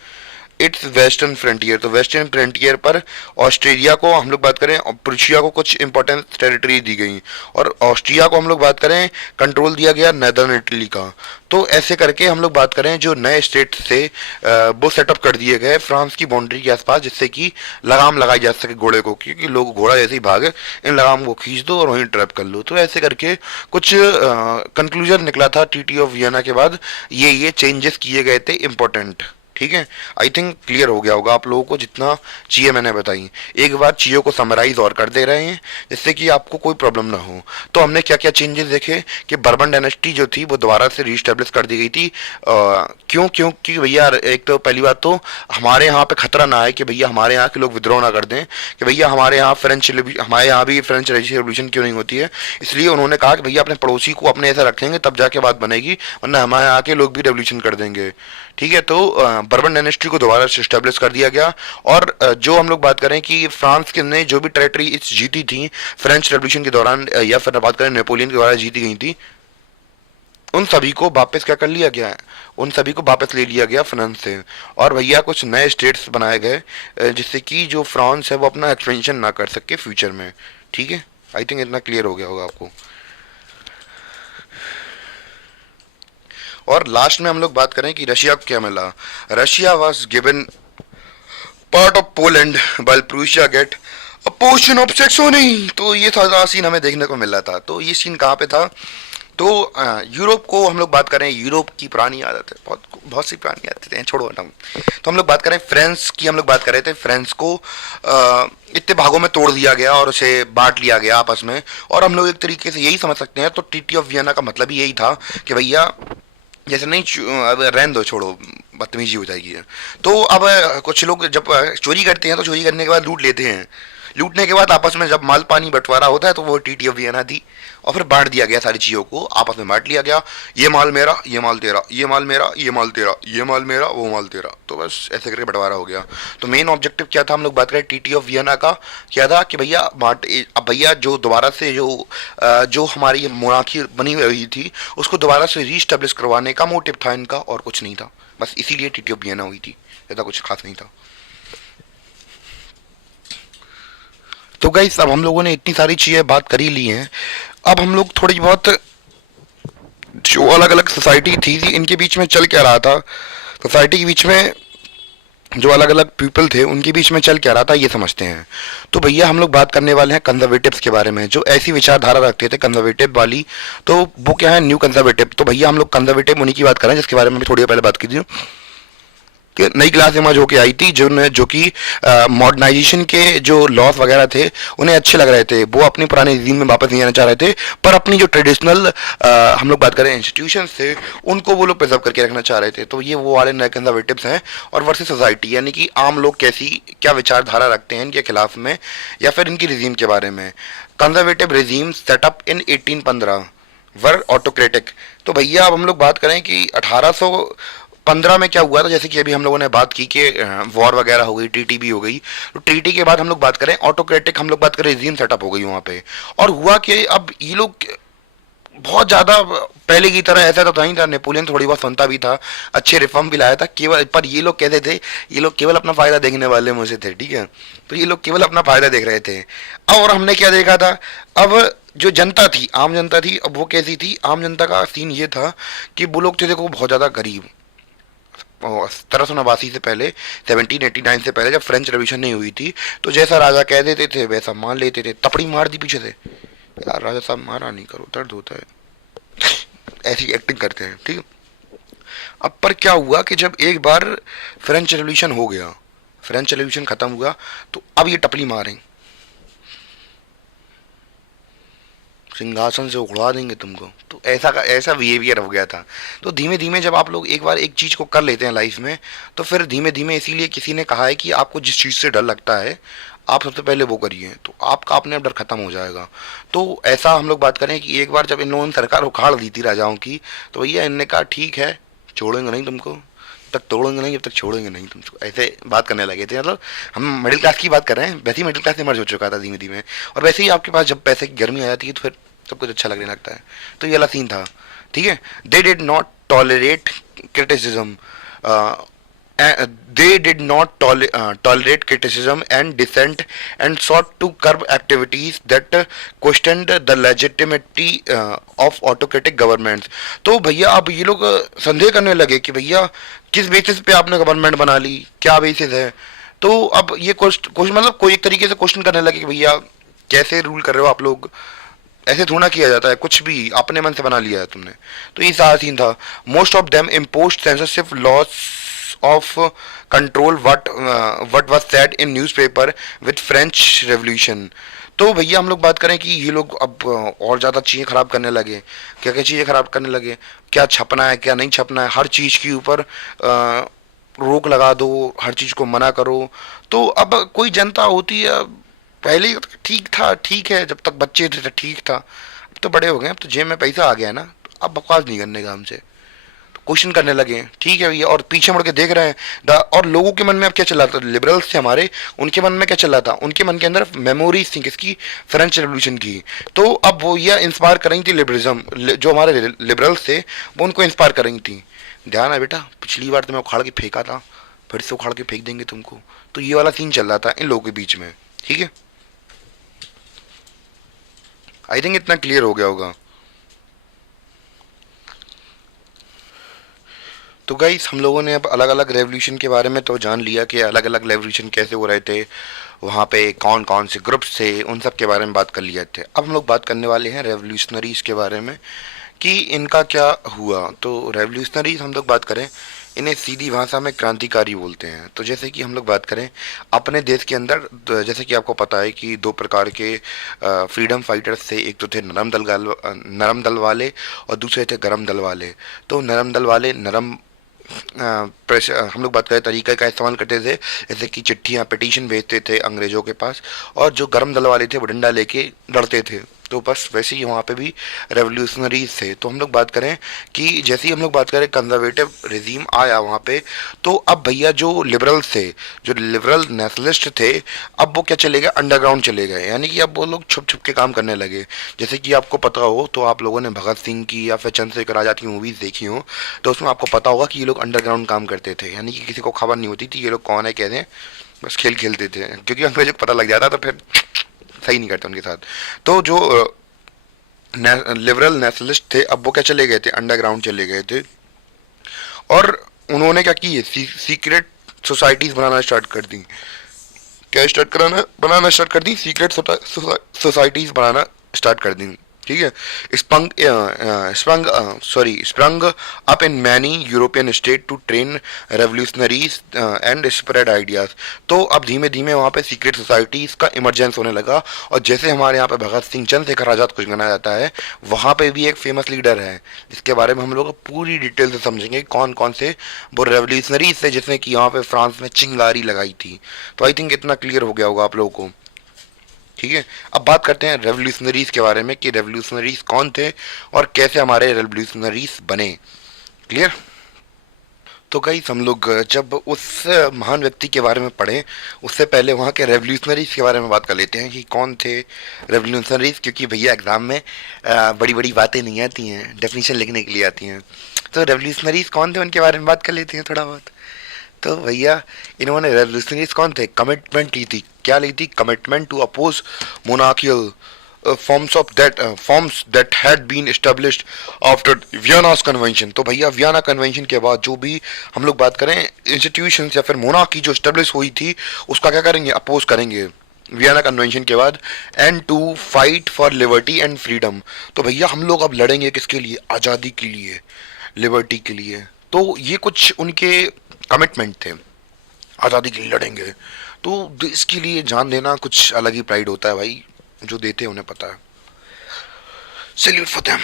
it's western frontier. तो वेस्टर्न फ्रंटियर पर ऑस्ट्रेलिया को हम लोग बात करें, प्रूशिया को कुछ इंपॉर्टेंट टेरिटरी दी गई, और ऑस्ट्रिया को हम लोग बात करें कंट्रोल दिया गया नदर्न इटली का। तो ऐसे करके हम लोग बात करें जो नए स्टेट थे वो सेटअप कर दिए गए फ्रांस की बाउंड्री के आसपास, जिससे कि लगाम लगाई जा सके घोड़े को, क्योंकि लोग घोड़ा जैसे ही भागे इन लगाम को खींच दो और वहीं ट्रैप कर लो। तो ऐसे करके कुछ कंक्लूजन निकला था टीटी ऑफ वियना के बाद, ये चेंजेस किए गए थे इंपॉर्टेंट। ठीक है, आई थिंक क्लियर हो गया होगा आप लोगों को जितना चीज़ें मैंने बताई। एक बार चीज़ों को समराइज और कर दे रहे हैं जिससे कि आपको कोई प्रॉब्लम ना हो। तो हमने क्या क्या चेंजेस देखे कि बर्बन डायनेस्टी जो थी वो दोबारा से रीस्टेब्लिश कर दी गई थी। क्योंकि भैया एक तो पहली बात तो हमारे यहाँ पे खतरा ना आए कि भैया हमारे यहाँ के लोग विद्रोह ना कर दें कि भैया हमारे यहाँ भी फ्रेंच रेवोल्यूशन क्यों नहीं होती है। इसलिए उन्होंने कहा कि भैया अपने पड़ोसी को अपने ऐसा रखेंगे तब जाके बात बनेगी, वरना हमारे यहाँ के लोग भी रेवोल्यूशन कर देंगे। ठीक है, तो बर्बन डायनेस्टी को दोबारा से स्टेब्लिश कर दिया गया। और जो हम लोग बात करें कि फ्रांस के ने जो भी टेरिटरी जीती थी फ्रेंच रेवोल्यूशन के दौरान, या फिर बात करें नेपोलियन के द्वारा जीती गई थी, उन सभी को वापस क्या कर लिया गया है, उन सभी को वापस ले लिया गया फ्रांस से। और भैया कुछ नए स्टेट्स बनाए गए जिससे कि जो फ्रांस है वो अपना एक्सपेंशन ना कर सके फ्यूचर में। ठीक है, आई थिंक इतना क्लियर हो गया होगा आपको। और लास्ट में हम लोग बात करें कि रशिया को क्या मिला। Russia was given part of Poland while Prussia get a portion of Saxony. तो ये था सीन हमें देखने को मिला था। तो ये सीन कहाँ पे था, तो यूरोप को हम लोग बात करें, यूरोप की पुरानी आदत है, बहुत बहुत सी पुरानी आदतें हैं, छोड़ो हटाओ। तो हम लोग बात करें फ्रांस की, हम लोग बात कर रहे थे फ्रांस को इतने भागों में तोड़ दिया गया और उसे बांट लिया गया आपस में। और हम लोग एक तरीके से यही समझ सकते हैं, तो टीटी ऑफ वियना का मतलब ही यही था कि भैया जैसे नहीं अब रहने दो, छोड़ो, बदतमीजी हो जाएगी। तो अब कुछ लोग जब चोरी करते हैं तो चोरी करने के बाद लूट लेते हैं, लूटने के बाद आपस में जब माल पानी बंटवारा होता है तो वो टीटी ऑफ वियना थी। और फिर बांट दिया गया, सारी चीज़ों को आपस में बांट लिया गया, ये माल मेरा, ये माल तेरा, ये माल मेरा, ये माल तेरा, ये माल मेरा, वो माल तेरा। तो बस ऐसे करके बंटवारा हो गया। तो मेन ऑब्जेक्टिव क्या था, हम लोग बात करें टीटी ऑफ वियना का, क्या था कि भैया बांट, अब भैया जो दोबारा से जो हमारी मोनार्की बनी हुई थी उसको दोबारा से रीस्टेब्लिश करवाने का मोटिव था इनका, और कुछ नहीं था। बस इसीलिए टीटी ऑफ वियना हुई थी, ऐसा कुछ खास नहीं था। तो गाइस अब हम लोगों ने इतनी सारी चीज़ें बात कर ही ली हैं। अब हम लोग थोड़ी बहुत जो अलग अलग सोसाइटी थी इनके बीच में चल क्या रहा था, सोसाइटी के बीच में जो अलग अलग पीपल थे उनके बीच में चल क्या रहा था ये समझते हैं। तो भैया हम लोग बात करने वाले हैं कंजर्वेटिव्स के बारे में, जो ऐसी विचारधारा रखते थे कंजर्वेटिव वाली। तो वो क्या है, न्यू कंजर्वेटिव। तो भैया हम लोग कंजर्वेटिव उन्हीं की बात करें जिसके बारे में अभी थोड़ी देर पहले बात की थी, कि नई क्लास इमर्ज होके आई थी, जो कि मॉडर्नाइजेशन के जो लॉस वगैरह थे उन्हें अच्छे लग रहे थे, वो अपने पुराने रिजीम में वापस नहीं आना चाह रहे थे, पर अपनी जो ट्रेडिशनल हम लोग बात करें इंस्टीट्यूशंस थे उनको वो लोग प्रिजर्व करके रखना चाह रहे थे। तो ये वो वाले नए कंजर्वेटिव्स हैं। और वर्सेस सोसाइटी, यानी कि आम लोग कैसी क्या विचारधारा रखते हैं इनके खिलाफ में या फिर इनकी रिजीम के बारे में। कंजर्वेटिव रिजीम सेटअप इन 1815 वर ऑटोक्रेटिक। तो भैया अब हम लोग बात करें कि 1815 में क्या हुआ था, जैसे कि अभी हम लोगों ने बात की कि वॉर वगैरह हो गई, टीटी भी हो गई। तो टीटी के बाद हम लोग बात करें ऑटोक्रेटिक, हम लोग बात करें रिजीम सेटअप हो गई वहाँ पे। और हुआ कि अब ये लोग बहुत ज़्यादा पहले की तरह ऐसा तो नहीं था, नेपोलियन थोड़ी बहुत सुनता भी था, अच्छे रिफॉर्म भी लाया था केवल, पर ये लोग कहते थे ये लोग केवल अपना फ़ायदा देखने वाले मुझे थे, ठीक है। तो ये लोग केवल अपना फ़ायदा देख रहे थे। और हमने क्या देखा था, अब जो जनता थी, आम जनता थी, अब वो कैसी थी, आम जनता का सीन ये था कि वो लोग थे देखो बहुत ज़्यादा गरीब। 1789 से पहले, 1789 से पहले जब फ्रेंच रेवोल्यूशन नहीं हुई थी, तो जैसा राजा कह देते थे वैसा मान लेते थे। तपड़ी मार दी पीछे से, यार राजा साहब मारा नहीं करो, दर्द होता है, ऐसी एक्टिंग करते हैं, ठीक है। अब पर क्या हुआ कि जब एक बार फ्रेंच रेवोल्यूशन हो गया, फ्रेंच रेवोल्यूशन खत्म हुआ, तो अब ये टपली मारें, सिंहासन से उखड़ा देंगे तुमको। तो ऐसा बिहेवियर हो गया था। तो धीमे धीमे जब आप लोग एक बार एक चीज़ को कर लेते हैं लाइफ में, तो फिर धीमे धीमे, इसीलिए किसी ने कहा है कि आपको जिस चीज़ से डर लगता है आप सबसे पहले वो करिए, तो आपका अपने आप डर खत्म हो जाएगा। तो ऐसा हम लोग बात करें कि एक बार जब इन लोगों ने सरकार उखाड़ दी थी राजाओं की, तो भैया इनने कहा ठीक है, छोड़ेंगे नहीं तुमको, तक तोड़ेंगे नहीं जब तक छोड़ेंगे नहीं तुमको, ऐसे बात करने लगे थे। मतलब हम मिडिल क्लास की बात कर रहे हैं, वैसे ही मिडिल क्लास इमर्ज हो चुका था धीमे धीमे। और वैसे ही आपके पास जब पैसे की गर्मी आ जाती है तो फिर सब कुछ अच्छा लगने लगता है। तो ये वाला सीन था, ठीक है। They did not tolerate criticism, they did not tolerate criticism and dissent and sought to curb activities that questioned the legitimacy of autocratic governments। तो भैया अब ये लोग संदेह करने लगे कि भैया किस बेसिस पे आपने गवर्नमेंट बना ली, क्या बेसिस है। तो अब ये मतलब कोई एक तरीके से क्वेश्चन करने लगे कि भैया कैसे रूल कर रहे हो आप लोग, ऐसे थोड़ा किया जाता है, कुछ भी अपने मन से बना लिया है तुमने। तो ये सारा सीन था। Most of them impose censorship loss of control what was said in news paper with French Revolution. तो भैया हम लोग बात करें कि ये लोग अब और ज़्यादा चीज़ें ख़राब करने लगे। क्या क्या चीज़ें ख़राब करने लगे, क्या छपना है क्या नहीं छपना है, हर चीज़ के ऊपर रोक लगा दो, हर चीज़ को मना करो। तो अब कोई जनता होती है, पहले ठीक था, ठीक है, जब तक बच्चे थे तो ठीक था, अब तो बड़े हो गए, अब तो जेब में पैसा आ गया है ना, तो अब बकवास नहीं करने का हमसे। तो क्वेश्चन करने लगे, ठीक है भैया, और पीछे मुड़ के देख रहे हैं और लोगों के मन में अब क्या चल रहा था, लिबरल्स थे हमारे, उनके मन में क्या चल रहा था, उनके मन के अंदर मेमोरीज थी किसकी, फ्रेंच रेवोल्यूशन की। तो अब वो ये इंस्पायर कर रही थी लिबरलिज्म, जो हमारे लिबरल्स थे वो उनको इंस्पायर कर रही थी। ध्यान है बेटा, पिछली बार तो मैं उखाड़ के फेंका था, फिर से उखाड़ के फेंक देंगे तुमको। तो ये वाला सीन चल रहा था इन लोगों के बीच में, ठीक है। आई थिंक इतना क्लियर हो गया होगा। तो गाइस हम लोगों ने अब अलग अलग रेवोल्यूशन के बारे में तो जान लिया कि अलग अलग रेवोल्यूशन कैसे हो रहे थे, वहाँ पे कौन कौन से ग्रुप्स थे, उन सब के बारे में बात कर लिया थे। अब हम लोग बात करने वाले हैं रेवोल्यूशनरीज के बारे में कि इनका क्या हुआ। तो रेवोल्यूशनरीज हम लोग बात करें, इन्हें सीधी भाषा में क्रांतिकारी बोलते हैं। तो जैसे कि हम लोग बात करें अपने देश के अंदर, जैसे कि आपको पता है कि दो प्रकार के फ्रीडम फाइटर्स थे, एक तो थे नरम दल वाले और दूसरे थे गरम दल वाले। तो नरम दल वाले नरम प्रेशर, हम लोग बात करें तरीके का इस्तेमाल करते थे, जैसे कि चिट्ठियाँ पिटीशन भेजते थे अंग्रेज़ों के पास, और जो गर्म दल वाले थे वो डंडा लेके लड़ते थे। तो बस वैसे ही वहाँ पे भी रेवोल्यूशनरीज थे। तो हम लोग बात करें कि जैसे ही हम लोग बात करें कंजर्वेटिव रिजीम आया वहाँ पे, तो अब भैया जो लिबरल्स थे, जो लिबरल नेशनलिस्ट थे, अब वो क्या चले गए, अंडरग्राउंड चले गए। यानी कि अब वो लोग छुप छुप के काम करने लगे। जैसे कि आपको पता हो तो आप लोगों ने भगत सिंह की या फिर चंद्रशेखर आज़ाद की मूवीज़ देखी हो, तो उसमें आपको पता होगा कि ये लोग अंडरग्राउंड काम करते थे। यानी कि किसी को खबर नहीं होती थी ये लोग कौन है कैसे हैं, बस खेल खेलते थे, क्योंकि अंग्रेजों को पता लग जाता तो फिर सही नहीं करते उनके साथ। तो जो लिबरल नेशनलिस्ट थे, अब वो क्या चले गए थे, अंडरग्राउंड चले गए थे। और उन्होंने क्या की, सीक्रेट सोसाइटीज बनाना स्टार्ट कर दी। क्या स्टार्ट कराना बनाना स्टार्ट कर दी, सीक्रेट सोसाइटीज बनाना स्टार्ट कर दी, ठीक है। Sprung up in many European state to train revolutionaries and spread ideas. तो अब धीमे धीमे वहाँ पे सीक्रेट सोसाइटीज का इमरजेंस होने लगा। और जैसे हमारे यहाँ पे भगत सिंह चंद्रशेखर आजाद को जाना जाता है, वहाँ पे भी एक फेमस लीडर है जिसके बारे में हम लोग पूरी डिटेल से समझेंगे कौन कौन से वो रेवोल्यूशनरीज थे जिसने कि यहाँ पे फ्रांस में चिंगारी लगाई थी। तो आई थिंक इतना क्लियर हो गया होगा आप लोगों को, ठीक है। अब बात करते हैं रेवोल्यूशनरीज के बारे में कि रेवोल्यूशनरीज कौन थे और कैसे हमारे रेवोल्यूशनरीज बने, क्लियर। तो गाइस हम लोग जब उस महान व्यक्ति के बारे में पढ़ें, उससे पहले वहाँ के रेवोल्यूशनरीज के बारे में बात कर लेते हैं कि कौन थे रेवोल्यूशनरीज, क्योंकि भैया एग्जाम में बड़ी बड़ी बातें नहीं आती हैं, डेफिनेशन लिखने के लिए आती हैं। तो रेवोल्यूशनरीज कौन थे उनके बारे में बात कर लेते हैं थोड़ा बहुत। तो भैया इन्होंने रेवोल्यूशनरीज कौन थे, कमिटमेंट ली थी। क्या ली थी, commitment to oppose monarchial forms that had been established after Vienna's convention. तो भैया वियना कन्वेंशन के बाद जो भी हम लोग बात करें इंस्टीट्यूशंस या फिर मोनार्की जो एस्टेब्लिश हुई थी, उसका क्या करेंगे, अपोज करेंगे वियना कन्वेंशन के बाद। And to fight for liberty and freedom. तो भैया हम लोग अब लड़ेंगे किसके लिए, आज़ादी के लिए, लिबर्टी के लिए। तो ये कुछ उनके कमिटमेंट थे, आज़ादी के लिए लड़ेंगे। तो देश के लिए जान देना कुछ अलग ही प्राइड होता है भाई, जो देते हैं उन्हें पता है। सैल्यूट फॉर देम,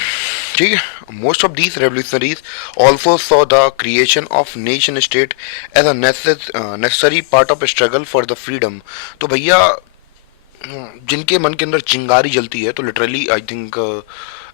ठीक है। Most of these revolutionaries also saw the creation of nation state as a necessary part of struggle for the freedom. तो भैया जिनके मन के अंदर चिंगारी जलती है, तो लिटरली आई थिंक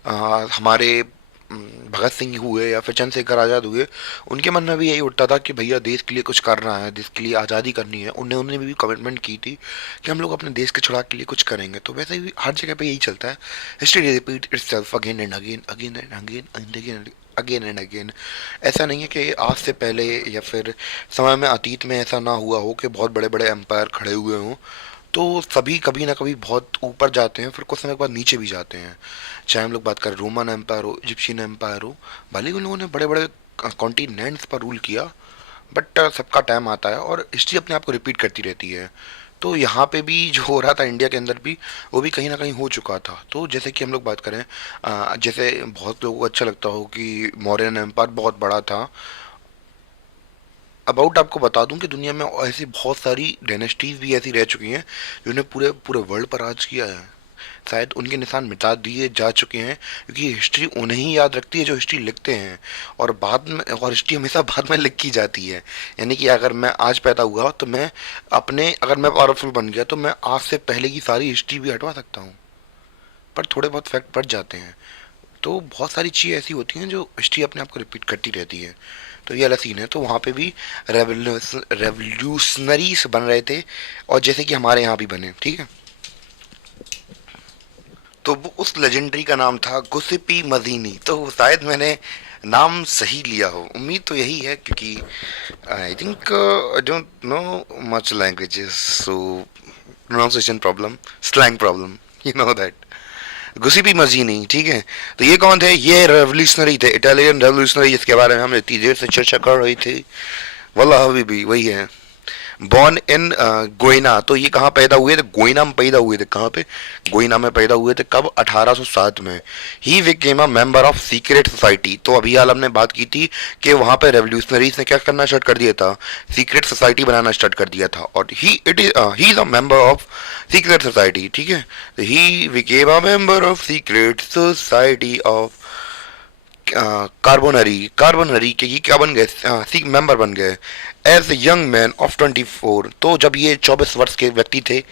हमारे भगत सिंह हुए या फिर चंद्रशेखर आज़ाद हुए, उनके मन में भी यही उठता था कि भैया देश के लिए कुछ करना है, देश के लिए आज़ादी करनी है। उन्होंने भी कमिटमेंट की थी कि हम लोग अपने देश के छुड़ा के लिए कुछ करेंगे। तो वैसे ही हर जगह पे यही चलता है, history repeat itself again and again, again and again and again, again and again. ऐसा नहीं है कि आज से पहले या फिर समय में अतीत में ऐसा ना हुआ हो कि बहुत बड़े बड़े एम्पायर खड़े हुए हों। तो सभी कभी ना कभी बहुत ऊपर जाते हैं, फिर कुछ समय के बाद नीचे भी जाते हैं। चाहे हम लोग बात करें रोमन एम्पायर हो, इजिप्शियन एम्पायर हो, भले ही उन लोगों ने बड़े बड़े कॉन्टिनेंट्स पर रूल किया, बट सबका टाइम आता है और हिस्ट्री अपने आप को रिपीट करती रहती है। तो यहाँ पे भी जो हो रहा था इंडिया के अंदर भी, वो भी कहीं ना कहीं हो चुका था। तो जैसे कि हम लोग बात करें, जैसे बहुत लोगों को अच्छा लगता हो कि मौर्यन एम्पायर बहुत बड़ा था। अबाउट आपको बता दूं कि दुनिया में ऐसी बहुत सारी डायनेस्टीज भी ऐसी रह चुकी हैं जिन्होंने पूरे पूरे वर्ल्ड पर राज किया है। शायद उनके निशान मिटा दिए जा चुके हैं, क्योंकि हिस्ट्री उन्हें ही याद रखती है जो हिस्ट्री लिखते हैं, और बाद में, और हिस्ट्री हमेशा बाद में लिखी जाती है। यानी कि अगर मैं आज पैदा हुआ तो मैं अगर मैं पावरफुल बन गया तो मैं आज से पहले की सारी हिस्ट्री भी हटवा सकता हूँ, पर थोड़े बहुत फैक्ट बढ़ जाते हैं। तो बहुत सारी चीज़ें ऐसी होती हैं जो हिस्ट्री अपने आप को रिपीट करती रहती है। तो ये वाला सीन है। तो वहाँ पे भी रेवोल्यूशनरीज बन रहे थे, और जैसे कि हमारे यहाँ भी बने, ठीक है। तो वो उस लेजेंडरी का नाम था गुसिपी मदीनी। तो शायद मैंने नाम सही लिया हो, उम्मीद तो यही है, क्योंकि I think I don't know much languages, so pronunciation problem, slang problem, you know that. Giuseppe Mazzini, ठीक है। तो ये कौन थे? ये रेवोल्यूशनरी थे, इटालियन रेवोल्यूशनरी, जिसके बारे में हम इतनी देर से चर्चा कर रही थी। वल्लाह हबीबी वही है। Born in Genoa. तो ये कहाँ पैदा हुए थे? गोइना में पैदा हुए थे। कहाँ पे? गोइना में पैदा हुए थे। कब? 1807 में। ही became a member of secret society. तो अभी हाल हमने बात की थी कि वहाँ पे रेवोल्यूशनरीज ने क्या करना स्टार्ट कर दिया था? सीक्रेट सोसाइटी बनाना स्टार्ट कर दिया था, और he is a member of secret society, ठीक है। He became a member of secret society of Carbonari के ये क्या बन गए? सिख मेंबर बन गए as a young man of 24। तो जब ये 24 वर्ष के व्यक्ति थे,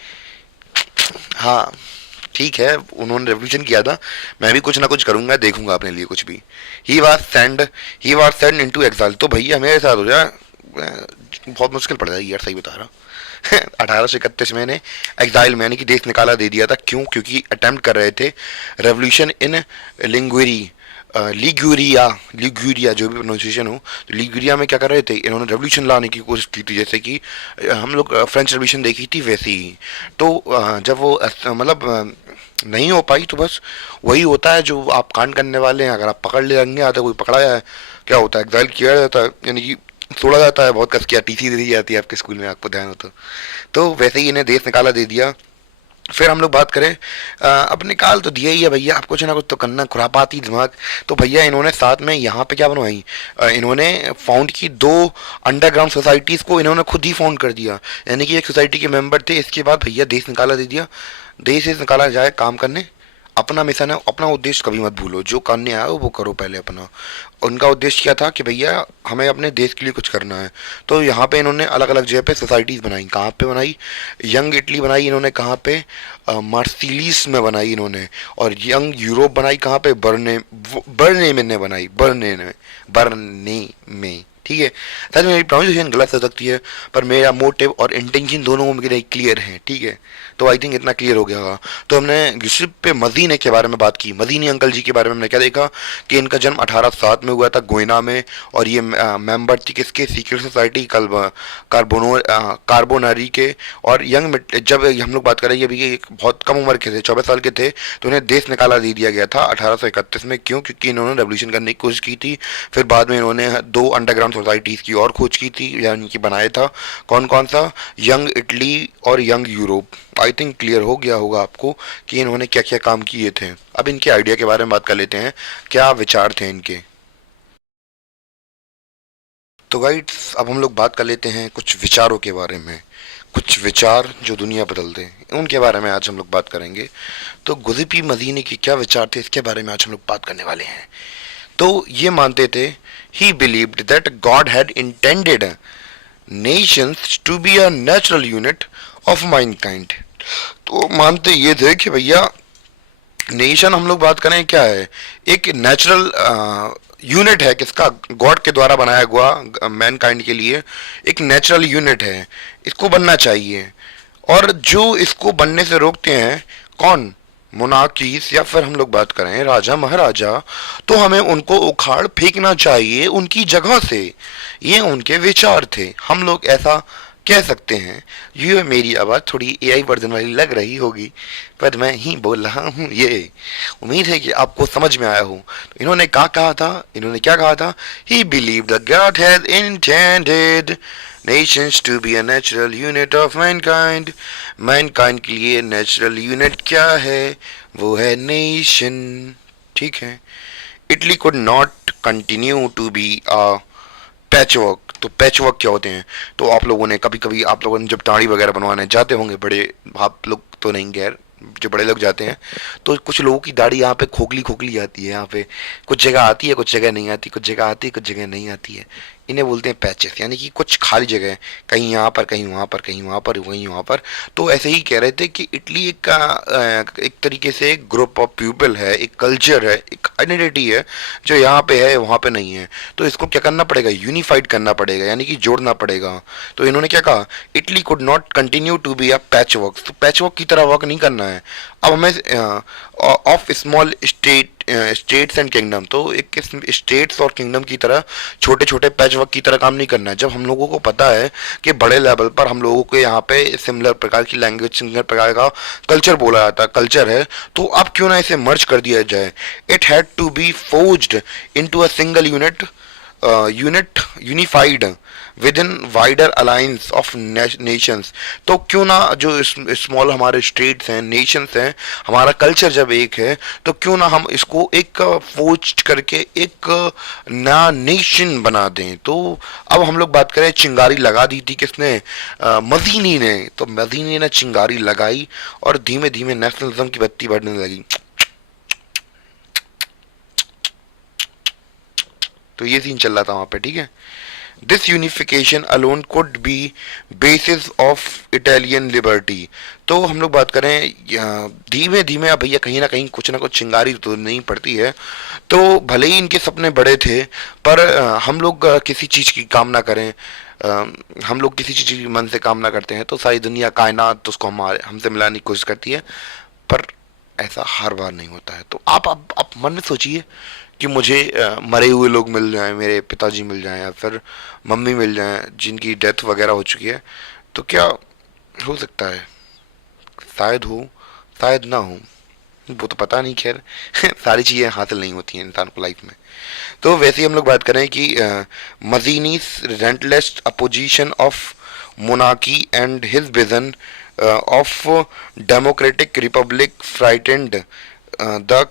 हाँ ठीक है, उन्होंने रेवोल्यूशन किया था। मैं भी कुछ ना कुछ करूंगा, देखूंगा अपने लिए कुछ भी। He was send into exile. तो भैया मेरे साथ हो जाए, बहुत मुश्किल पड़ जाएगी यार, सही बता रहा। 1831 में इन्हें एग्जाइल में, यानी कि देश निकाला दे दिया था। क्यों? क्योंकि अटेम्प्ट कर रहे थे रेवोल्यूशन इन लिंगुरी, लिग्यूरिया जो भी प्रोनाउंसिएशन हो। तो लिग्यूरिया में क्या कर रहे थे? इन्होंने रेवोल्यूशन लाने की कोशिश की थी, जैसे कि हम लोग फ्रेंच रेवोल्यूशन देखी थी वैसे ही। तो जब वो नहीं हो पाई, तो बस वही होता है जो आप कांड करने वाले हैं, अगर आप पकड़ ले लेंगे, आता कोई पकड़ाया है, क्या होता है? एग्जाइल किया जाता है, यानी कि छोड़ा जाता है, बहुत कस किया, टीसी दे दी जाती है आपके स्कूल में, आपको ध्यान हो तो वैसे ही इन्हें देश निकाला दे दिया। फिर हम लोग बात करें, अब निकाल तो दिया ही है भैया, आप कुछ ना कुछ तो करना, खुरापाती दिमाग। तो भैया इन्होंने साथ में यहाँ पे क्या बनवाई? इन्होंने फाउंड की दो अंडरग्राउंड सोसाइटीज़ को, इन्होंने खुद ही फाउंड कर दिया, यानी कि एक सोसाइटी के मेंबर थे। इसके बाद भैया देश निकाला दे दिया। देश से निकाला जाए काम करने, अपना मिशन है, अपना उद्देश्य कभी मत भूलो, जो करने आए वो करो पहले अपना। उनका उद्देश्य क्या था? कि भैया हमें अपने देश के लिए कुछ करना है। तो यहाँ पे इन्होंने अलग अलग जगह पे सोसाइटीज़ बनाई। कहाँ पे बनाई? यंग इटली बनाई इन्होंने। कहाँ पे? मार्सिलिस में बनाई इन्होंने। और यंग यूरोप बनाई कहाँ पे? बर्ने में बनाई, बर्ने में, ठीक है। सच में मेरी प्रोनाउंसिएशन गलत हो सकती है, पर मेरा मोटिव और इंटेंशन दोनों मेरे क्लियर हैं, ठीक है। तो आई थिंक इतना क्लियर हो गया होगा। तो हमने यूसुफ पे मदीने के बारे में बात की, मदीनी अंकल जी के बारे में हमने क्या देखा कि इनका जन्म 1807 में हुआ था गोयना में, और ये मेंबर थी किसके? सीक्रेट सोसाइटी कार्बोनरी के। और जब हम लोग बात करें, ये भी एक बहुत कम उम्र के थे, 24 साल के थे, तो उन्हें देश निकाला दे दिया गया था 1831 में। क्यों? क्योंकि इन्होंने रेवोल्यूशन करने की कोशिश की थी। फिर बाद में इन्होंने दो अंडरग्राउंड सोसाइटीज़ की और खोज की थी, यानी कि बनाया था। कौन कौन सा? यंग इटली और young Europe. I think clear हो गया होगा आपको कि इन्होंने क्या क्या काम किए थे। अब इनके आइडिया के बारे में बात कर लेते हैं, क्या विचार थे इनके। तो गाइड्स, अब हम लोग बात कर लेते हैं कुछ विचारों के बारे में, कुछ विचार जो दुनिया बदल दें, उनके बारे में आज हम लोग बात करेंगे। तो गुज़िपी मदीने के क्या विचार थे, इसके बारे में आज हम लोग बात करने वाले हैं। तो ये मानते थे, he believed that God had intended nations to be a natural unit of mankind. तो मानते ये थे कि भैया नेशन, हम लोग बात करें क्या है, एक नेचुरल यूनिट है, किसका? गॉड के द्वारा बनाया हुआ मैनकाइंड के लिए एक नेचुरल यूनिट है, इसको बनना चाहिए। और जो इसको बनने से रोकते हैं, कौन? मोनार्कीज, या फिर हम लोग बात करें राजा महाराजा, तो हमें उनको उखाड़ फेंकना चाहिए उनकी जगह से। ये उनके विचार थे, हम लोग ऐसा कह सकते हैं। ये मेरी आवाज़ थोड़ी एआई वर्जन वाली लग रही होगी, पर मैं ही बोल रहा हूँ ये। उम्मीद है कि आपको समझ में आया हो। तो इन्होंने कहा था, इन्होंने क्या कहा था? He believe the God has intended nations to be a natural unit of mankind. Mankind के लिए नेचुरल यूनिट क्या है? वो है नेशन, ठीक है। Italy could not continue to be a patchwork. तो पैचवर्क क्या होते हैं? तो आप लोगों ने कभी कभी, आप लोगों ने जब दाढ़ी वगैरह बनवाने जाते होंगे, बड़े आप लोग तो नहीं, गैर जो बड़े लोग जाते हैं, तो कुछ लोगों की दाढ़ी यहाँ पे खोखली खोखली आती है, यहाँ पे कुछ जगह आती है, कुछ जगह नहीं आती, कुछ जगह आती है, कुछ जगह नहीं आती है। इन्हें बोलते हैं पैचेस, यानी कि कुछ खाली जगह है, कहीं यहाँ पर, कहीं वहाँ पर, कहीं वहाँ पर, कहीं वहाँ पर। तो ऐसे ही कह रहे थे कि इटली एक तरीके से एक ग्रुप ऑफ पीपल है, एक कल्चर है, एक आइडेंटिटी है जो यहाँ पे है वहाँ पे नहीं है। तो इसको क्या करना पड़ेगा, यूनिफाइड करना पड़ेगा, यानी कि जोड़ना पड़ेगा। तो इन्होंने क्या कहा, Italy could not continue to be a patch work, तो पैच वर्क की तरह वर्क नहीं करना है। अब हमें of small states and kingdom, तो एक स्टेट्स और किंगडम की तरह छोटे छोटे पैच वर्क की तरह काम नहीं करना है। जब हम लोगों को पता है कि बड़े लेवल पर हम लोगों के यहाँ पे सिमिलर प्रकार की लैंग्वेज, सिमिलर प्रकार का कल्चर बोला जाता है, कल्चर है, तो अब क्यों ना इसे मर्ज कर दिया जाए। It had to be forged into a single unified within wider alliance of nations. तो क्यों ना जो स्मॉल हमारे स्टेट्स हैं, नेशंस हैं, हमारा कल्चर जब एक है, तो क्यों ना हम इसको एक फोर्ज करके एक नया नेशन बना दें। तो अब हम लोग बात करें, चिंगारी लगा दी थी किसने, मजीनी ने। तो मजीनी ने चिंगारी लगाई और धीमे धीमे नेशनलिज्म की बत्ती बढ़ने लगी। तो ये सीन चल रहा था वहां पे, ठीक है। This unification alone could be basis of Italian liberty. तो हम लोग बात करें धीमे धीमे, अब भैया कहीं ना कुछ चिंगारी तो नहीं पड़ती है। तो भले ही इनके सपने बड़े थे, पर हम लोग किसी चीज़ की कामना करें, हम लोग किसी चीज़ की मन से कामना करते हैं, तो सारी दुनिया कायनात उसको हमसे मिलाने की कोशिश करती है, पर ऐसा हर बार नहीं होता है। तो आप मन में सोचिए कि मुझे मरे हुए लोग मिल जाएं, मेरे पिताजी मिल जाएं, या फिर मम्मी मिल जाएं जिनकी डेथ वगैरह हो चुकी है, तो क्या हो सकता है, शायद हो, शायद ना हो, वो तो पता नहीं। खैर सारी चीज़ें हासिल नहीं होती हैं इंसान को लाइफ में। तो वैसे ही हम लोग बात करें कि मजीनी's relentless opposition of monarchy and his vision of democratic republic frightened the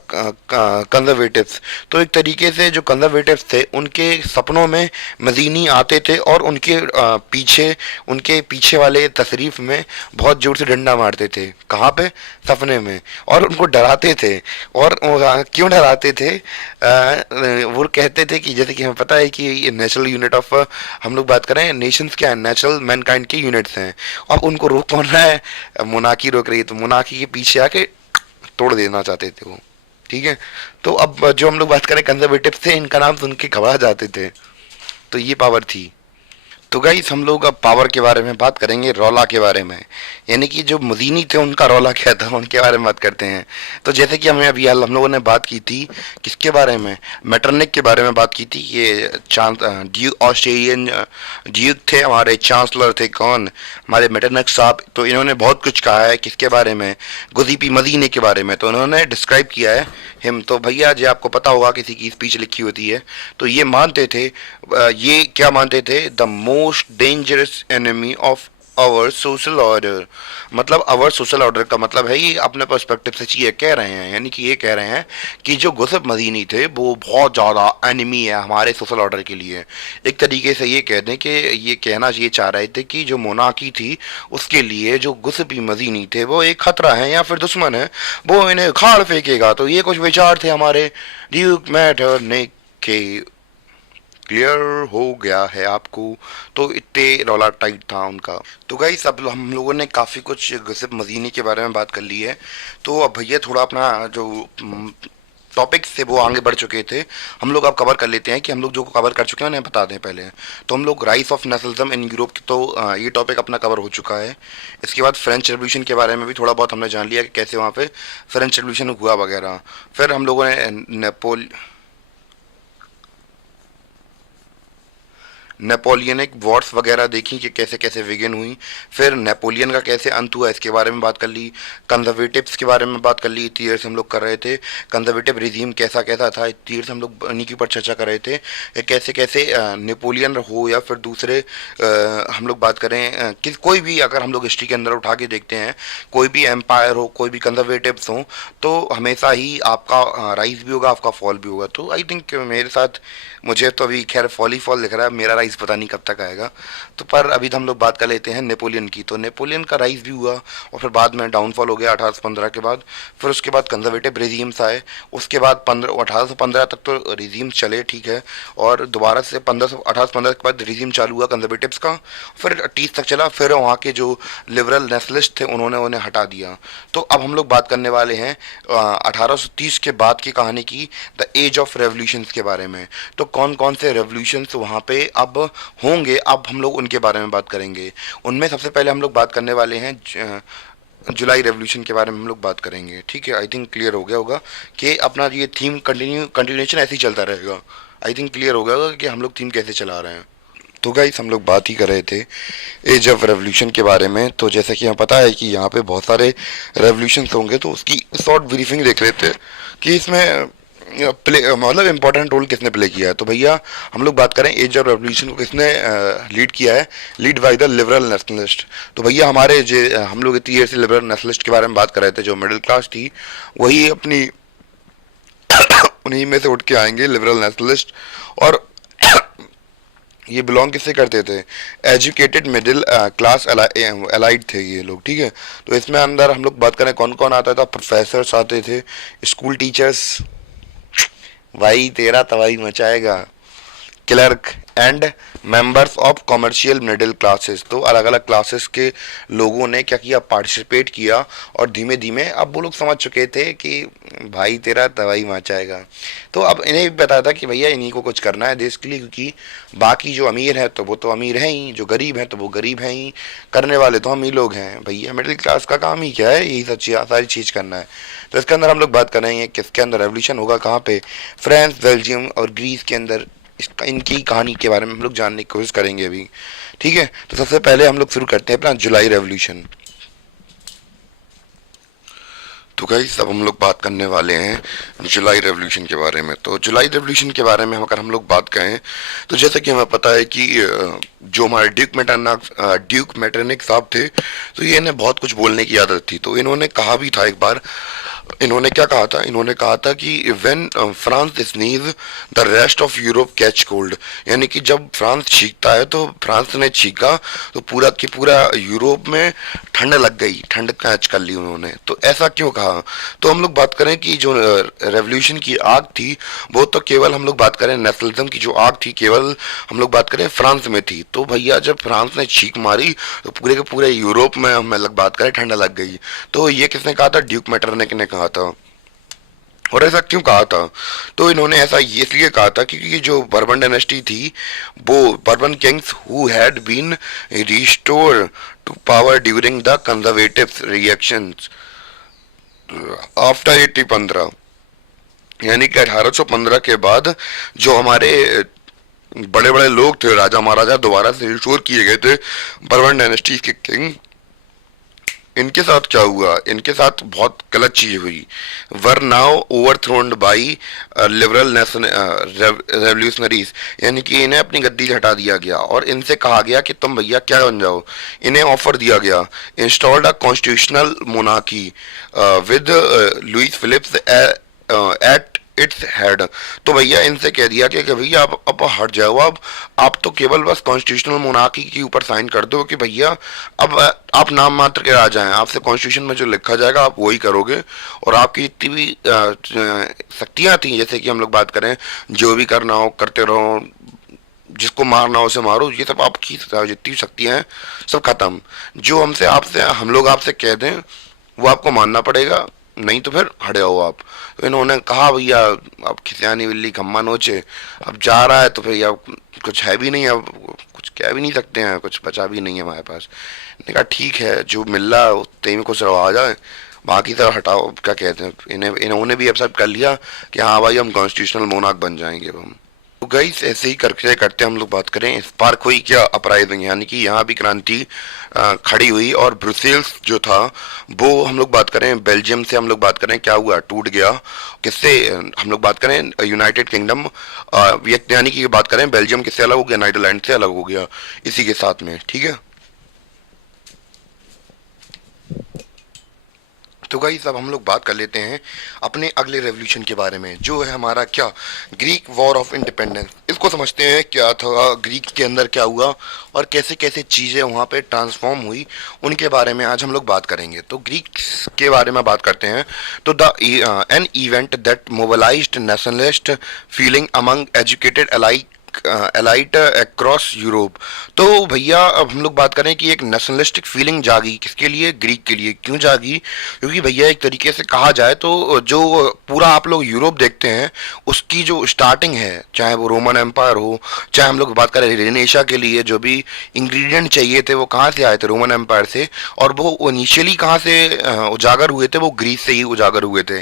conservatives. तो एक तरीके से जो कंजर्वेटिव्स थे, उनके सपनों में मजीनी आते थे और उनके पीछे वाले तशरीफ में बहुत जोर से डंडा मारते थे। कहाँ पे, सपने में, और उनको डराते थे। और क्यों डराते थे, वो कहते थे कि जैसे कि हमें पता है कि नेचुरल यूनिट ऑफ, हम लोग बात करें नेशंस क्या है, नेचुरल मैनकाइंड के यूनिट्स हैं। अब उनको रोक कौन रहा है, मोनार्की रोक रही है। तो मोनार्की के पीछे आके तोड़ देना चाहते थे वो, ठीक है। तो अब जो हम लोग बात करें कंजर्वेटिव से, इनका नाम सुन के घबरा जाते थे। तो ये पावर थी। तो गाइस हम लोग अब पावर के बारे में बात करेंगे, रौला के बारे में, यानी कि जो मदीनी थे उनका रौला क्या था, उनके बारे में बात करते हैं। तो जैसे कि हमें अभी हाल हम लोगों ने बात की थी, किसके बारे में, मेटरनिक के बारे में बात की थी। ये ड्यूक, ऑस्ट्रेलियन ड्यूक थे, हमारे चांसलर थे कौन, हमारे मेटरनिक साहब। तो इन्होंने बहुत कुछ कहा है किसके बारे में, गुज़ीपी मदीने के बारे में। तो उन्होंने डिस्क्राइब किया है हिम। तो भैया जो आपको पता होगा, किसी की स्पीच लिखी होती है, तो ये मानते थे, ये क्या मानते थे, the most dangerous enemy of our social order. मतलब आवर सोशल ऑर्डर का मतलब है, ये अपने पर्सपेक्टिव से चीज़ें कह रहे हैं, यानी कि ये कह रहे हैं कि जो गुसब मदीनी थे वो बहुत ज़्यादा एनिमी है हमारे सोशल ऑर्डर के लिए। एक तरीके से ये कह दें कि ये कहना ये चाह रहे थे कि जो मोनार्की थी उसके लिए जो गुसबी मदीनी थे वो एक खतरा है या फिर दुश्मन है, वो इन्हें खाड़ फेंकेगा। तो ये कुछ विचार थे हमारे ड्यूक मेटरनिक के। क्लियर हो गया है आपको। तो इतने रौला टाइट था उनका। तो गाइस सब हम लोगों ने काफ़ी कुछ गसिप मदीनी के बारे में बात कर ली है। तो अब भैया थोड़ा अपना जो टॉपिक से वो आगे बढ़ चुके थे, हम लोग अब कवर कर लेते हैं कि हम लोग जो कवर कर चुके हैं उन्हें बता दें पहले। तो हम लोग rice of nationalism in Europe, तो ये टॉपिक अपना कवर हो चुका है। इसके बाद फ्रेंच रेवोल्यूशन के बारे में भी थोड़ा बहुत हमने जान लिया कि कैसे वहाँ पे फ्रेंच रेवोल्यूशन हुआ वगैरह। फिर हम लोगों ने नेपोलियनिक वॉर्स वगैरह देखी कि कैसे कैसे विगिन हुई। फिर नेपोलियन का कैसे अंत हुआ इसके बारे में बात कर ली। कंजर्वेटिव्स के बारे में बात कर ली, इतनी देर से हम लोग कर रहे थे। कंजर्वेटिव रिजीम कैसा कैसा था, इतनी देर से हम लोग उन्हीं के ऊपर चर्चा कर रहे थे कि कैसे कैसे नेपोलियन हो या फिर दूसरे हम लोग बात करें कि कोई भी, अगर हम लोग हिस्ट्री के अंदर उठा के देखते हैं, कोई भी एम्पायर हो, कोई भी कंजर्वेटिव्स हो, तो हमेशा ही आपका राइज भी होगा, आपका फॉल भी होगा। तो आई थिंक मेरे साथ, मुझे तो अभी खैर फॉल ही फॉल दिख रहा है, मेरा राइज पता नहीं कब तक आएगा। तो पर अभी तो हम लोग बात कर लेते हैं नेपोलियन की। तो नेपोलियन का राइज भी हुआ और फिर बाद में डाउनफॉल हो गया 1815 के बाद। फिर उसके बाद कंजर्वेटिव रेजिम्स आए। उसके बाद 1815 तक तो रेजिम चले, ठीक है, और दोबारा से 1815 के बाद रेजिम चालू हुआ कंजर्वेटिव्स का। फिर 30 तक चला, फिर वहाँ के जो लिबरल नेशनलिस्ट थे उन्होंने उन्हें हटा दिया। तो अब हम लोग बात करने वाले हैं 1830 के बाद की कहानी की, द एज ऑफ रेवोल्यूशंस के बारे में। तो कौन कौन से रेवोल्यूशंस वहाँ पे अब होंगे, अब हम लोग उनके बारे में बात करेंगे। उनमें सबसे पहले हम लोग बात करने वाले हैं जुलाई रेवोल्यूशन के बारे में हम लोग बात करेंगे, ठीक है। आई थिंक क्लियर हो गया होगा कि अपना ये थीम कंटिन्यूएशन ऐसे ही चलता रहेगा। आई थिंक क्लियर हो गया होगा कि हम लोग थीम कैसे चला रहे हैं। तो गाइस हम लोग बात ही कर रहे थे एज ऑफ रेवोल्यूशन के बारे में। तो जैसे कि हमें पता है कि यहाँ पे बहुत सारे रेवोल्यूशंस होंगे, तो उसकी शॉर्ट ब्रीफिंग देख लेते हैं कि इसमें प्ले मतलब इम्पोर्टेंट रोल किसने प्ले किया है। तो भैया हम लोग बात करें एज ऑफ रेवोल्यूशन को किसने लीड किया है, lead by the liberal nationalist. तो भैया हमारे जो हम लोग इतनी देर से लिबरल नेशनलिस्ट के बारे में बात कर रहे थे, जो मिडिल क्लास थी वही अपनी उन्हीं में से उठ के आएंगे लिबरल नेशनलिस्ट। और ये बिलोंग किससे करते थे, एजुकेटेड मिडिल क्लास एलाइड थे ये लोग, ठीक है। तो इसमें अंदर हम लोग बात करें कौन कौन आता था, प्रोफेसर्स आते थे, स्कूल टीचर्स, भाई तेरा तबाही मचाएगा, clerk and members of commercial middle classes. तो अलग अलग क्लासेस के लोगों ने क्या किया, पार्टिसिपेट किया, और धीमे धीमे अब वो लोग समझ चुके थे कि भाई तेरा तबाही मचाएगा। तो अब इन्हें भी पता था कि भैया इन्हीं को कुछ करना है देश के लिए, क्योंकि बाकी जो अमीर है तो वो तो अमीर हैं ही, जो गरीब हैं तो वो गरीब हैं ही, करने वाले तो हम ही लोग हैं। भैया मिडिल क्लास का काम ही क्या है, यही सारी चीज़ करना है। तो इसके अंदर हम लोग बात करेंगे किसके अंदर रेवोल्यूशन होगा, कहाँ पे, फ्रांस, बेल्जियम और ग्रीस के अंदर। इनकी कहानी के बारे में हम लोग जानने की कोशिश करेंगे अभी, ठीक है। तो सबसे पहले हम लोग शुरू करते हैं अपना जुलाई रेवोल्यूशन। तो गाइस अब हम लोग बात करने वाले हैं जुलाई रेवोल्यूशन के बारे में। तो जुलाई रेवोल्यूशन के बारे में अगर हम लोग बात करें तो जैसा कि हमें पता है कि जो हमारे ड्यूक मेटरनिक साहब थे, तो ये इन्हें बहुत कुछ बोलने की आदत थी। तो इन्होंने कहा भी था एक बार, इन्होंने क्या कहा था, इन्होंने कहा था कि when France sneeze the rest of Europe catch cold, यानी कि जब फ्रांस छींकता है तो फ्रांस ने छींका तो पूरा की पूरा यूरोप में ठंड लग गई, ठंड कैच कर ली उन्होंने। तो ऐसा क्यों कहा, तो हम लोग बात करें कि जो रेवोल्यूशन की आग थी वो तो केवल हम लोग बात करें नेशनलिज्म की जो आग थी केवल हम लोग बात करें फ्रांस में थी। तो भैया जब फ्रांस ने छींक मारी तो पूरे के पूरे यूरोप में हम लोग बात करें ठंड लग गई। तो ये किसने कहा था, ड्यूक मेटरनिक ने कहा था। और ऐसा क्यों कहा था, तो इन्होंने ऐसा इसलिए कहा था क्योंकि जो बर्बन डायनेस्टी थी, वो Bourbon kings who had been restore to power during the conservative reactions after 1815, यानी कि 1815 के बाद जो हमारे बड़े बड़े लोग थे, राजा महाराजा दोबारा से रिस्टोर किए गए थे बर्बन डायनेस्टी के किंग, इनके साथ क्या हुआ, इनके साथ बहुत गलत चीज हुई। Were now overthrown by liberal revolutionaries, यानी कि इन्हें अपनी गद्दी से हटा दिया गया और इनसे कहा गया कि तुम भैया क्या बन जाओ। इन्हें ऑफर दिया गया installed a constitutional monarchy with Louis Philips at its head. तो भैया इनसे कह दिया कि भैया आप अब हट जाओ, अब आप तो केवल बस कॉन्स्टिट्यूशनल मोनार्की के ऊपर साइन कर दो कि भैया अब आप नाम मात्र के राजा हैं, आपसे कॉन्स्टिट्यूशन में जो लिखा जाएगा आप वही करोगे, और आपकी जितनी भी शक्तियां थी, जैसे कि हम लोग बात करें जो भी करना हो करते रहो, जिसको मारना हो उसे मारो, ये सब आपकी जितनी शक्तियां हैं सब खत्म। जो हमसे आपसे हम लोग आपसे कह दें वो आपको मानना पड़ेगा, नहीं तो फिर हट जाओ आप। तो इन्होंने कहा भैया अब खिसियानी बिल्ली खम्मा नोचे, अब जा रहा है तो भैया कुछ है भी नहीं, अब कुछ कह भी नहीं सकते हैं, कुछ बचा भी नहीं है हमारे पास। मैंने कहा ठीक है जो मिल रहा है उतने में कुछ रवा जाए, बाकी सब हटाओ, क्या कहते हैं। इन्होंने भी एक्सेप्ट कर लिया कि हाँ भाई हम कॉन्स्टिट्यूशनल मोनार्क बन जाएंगे हम। तो गाइस ऐसे ही करते करते हम लोग बात करें स्पार्क हुई क्या अपराइजिंग, यानी कि यहाँ भी क्रांति खड़ी हुई, और ब्रुसेल्स जो था वो हम लोग बात करें बेल्जियम से हम लोग बात करें क्या हुआ, टूट गया। किससे हम लोग बात करें यूनाइटेड किंगडम, यानी कि बात करें बेल्जियम किससे अलग हो गया, नीदरलैंड से अलग हो गया इसी के साथ में, ठीक है। तो गाइस अब हम लोग बात कर लेते हैं अपने अगले रेवोल्यूशन के बारे में, जो है हमारा क्या, ग्रीक वॉर ऑफ इंडिपेंडेंस। इसको उसको समझते हैं क्या था, ग्रीक के अंदर क्या हुआ और कैसे कैसे चीज़ें वहाँ पे ट्रांसफॉर्म हुई, उनके बारे में आज हम लोग बात करेंगे। तो ग्रीक के बारे में बात करते हैं। तो the an event that mobilised nationalist feeling among educated elite across Europe. तो भैया अब हम लोग बात करें कि एक नेशनलिस्टिक फीलिंग जागी, किसके लिए? ग्रीक के लिए। क्यों जागी? क्योंकि भैया एक तरीके से कहा जाए तो जो पूरा आप लोग यूरोप देखते हैं उसकी जो स्टार्टिंग है, चाहे वो रोमन एम्पायर हो, चाहे हम लोग बात करें रेनेशा के लिए जो भी इंग्रेडिएंट चाहिए थे वो कहाँ से आए थे? रोमन एम्पायर से। और वो इनिशियली कहाँ से उजागर हुए थे? वो ग्रीस से ही उजागर हुए थे।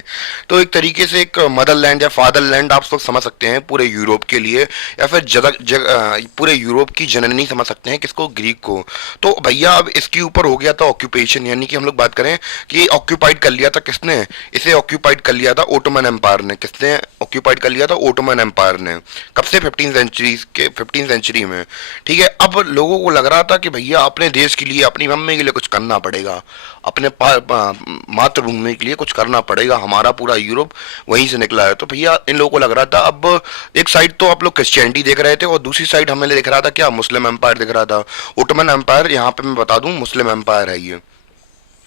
तो एक तरीके से एक मदरलैंड या फादरलैंड आप लोग समझ सकते हैं पूरे यूरोप के लिए, या फिर पूरे यूरोप की जननी समझ सकते हैं किसको? ग्रीक को। तो भैया अब इसके ऊपर हो गया था ऑक्यूपेशन, यानी कि हम लोग बात करें कि ऑक्यूपाइड कर लिया था किसने? इसे ऑक्यूपाइड कर लिया था ओटोमन एम्पायर ने। किसने ऑक्यूपाइड कर लिया था? ओटोमन एम्पायर ने। कब से? 15 सेंचुरी में। ठीक है, अब लोगों को लग रहा था कि भैया अपने देश के लिए, अपनी मम्मी के लिए कुछ करना पड़ेगा, अपने मातृभूमि के लिए कुछ करना पड़ेगा, हमारा पूरा यूरोप वहीं से निकला है। तो भैया इन लोगों को लग रहा था, अब एक साइड तो आप लोग क्रिश्चियनिटी देख रहे थे और दूसरी साइड हमें दिख रहा था क्या? मुस्लिम एम्पायर दिख रहा था। ओटोमन एम्पायर यहाँ पे मैं बता दूं मुस्लिम एम्पायर है ये,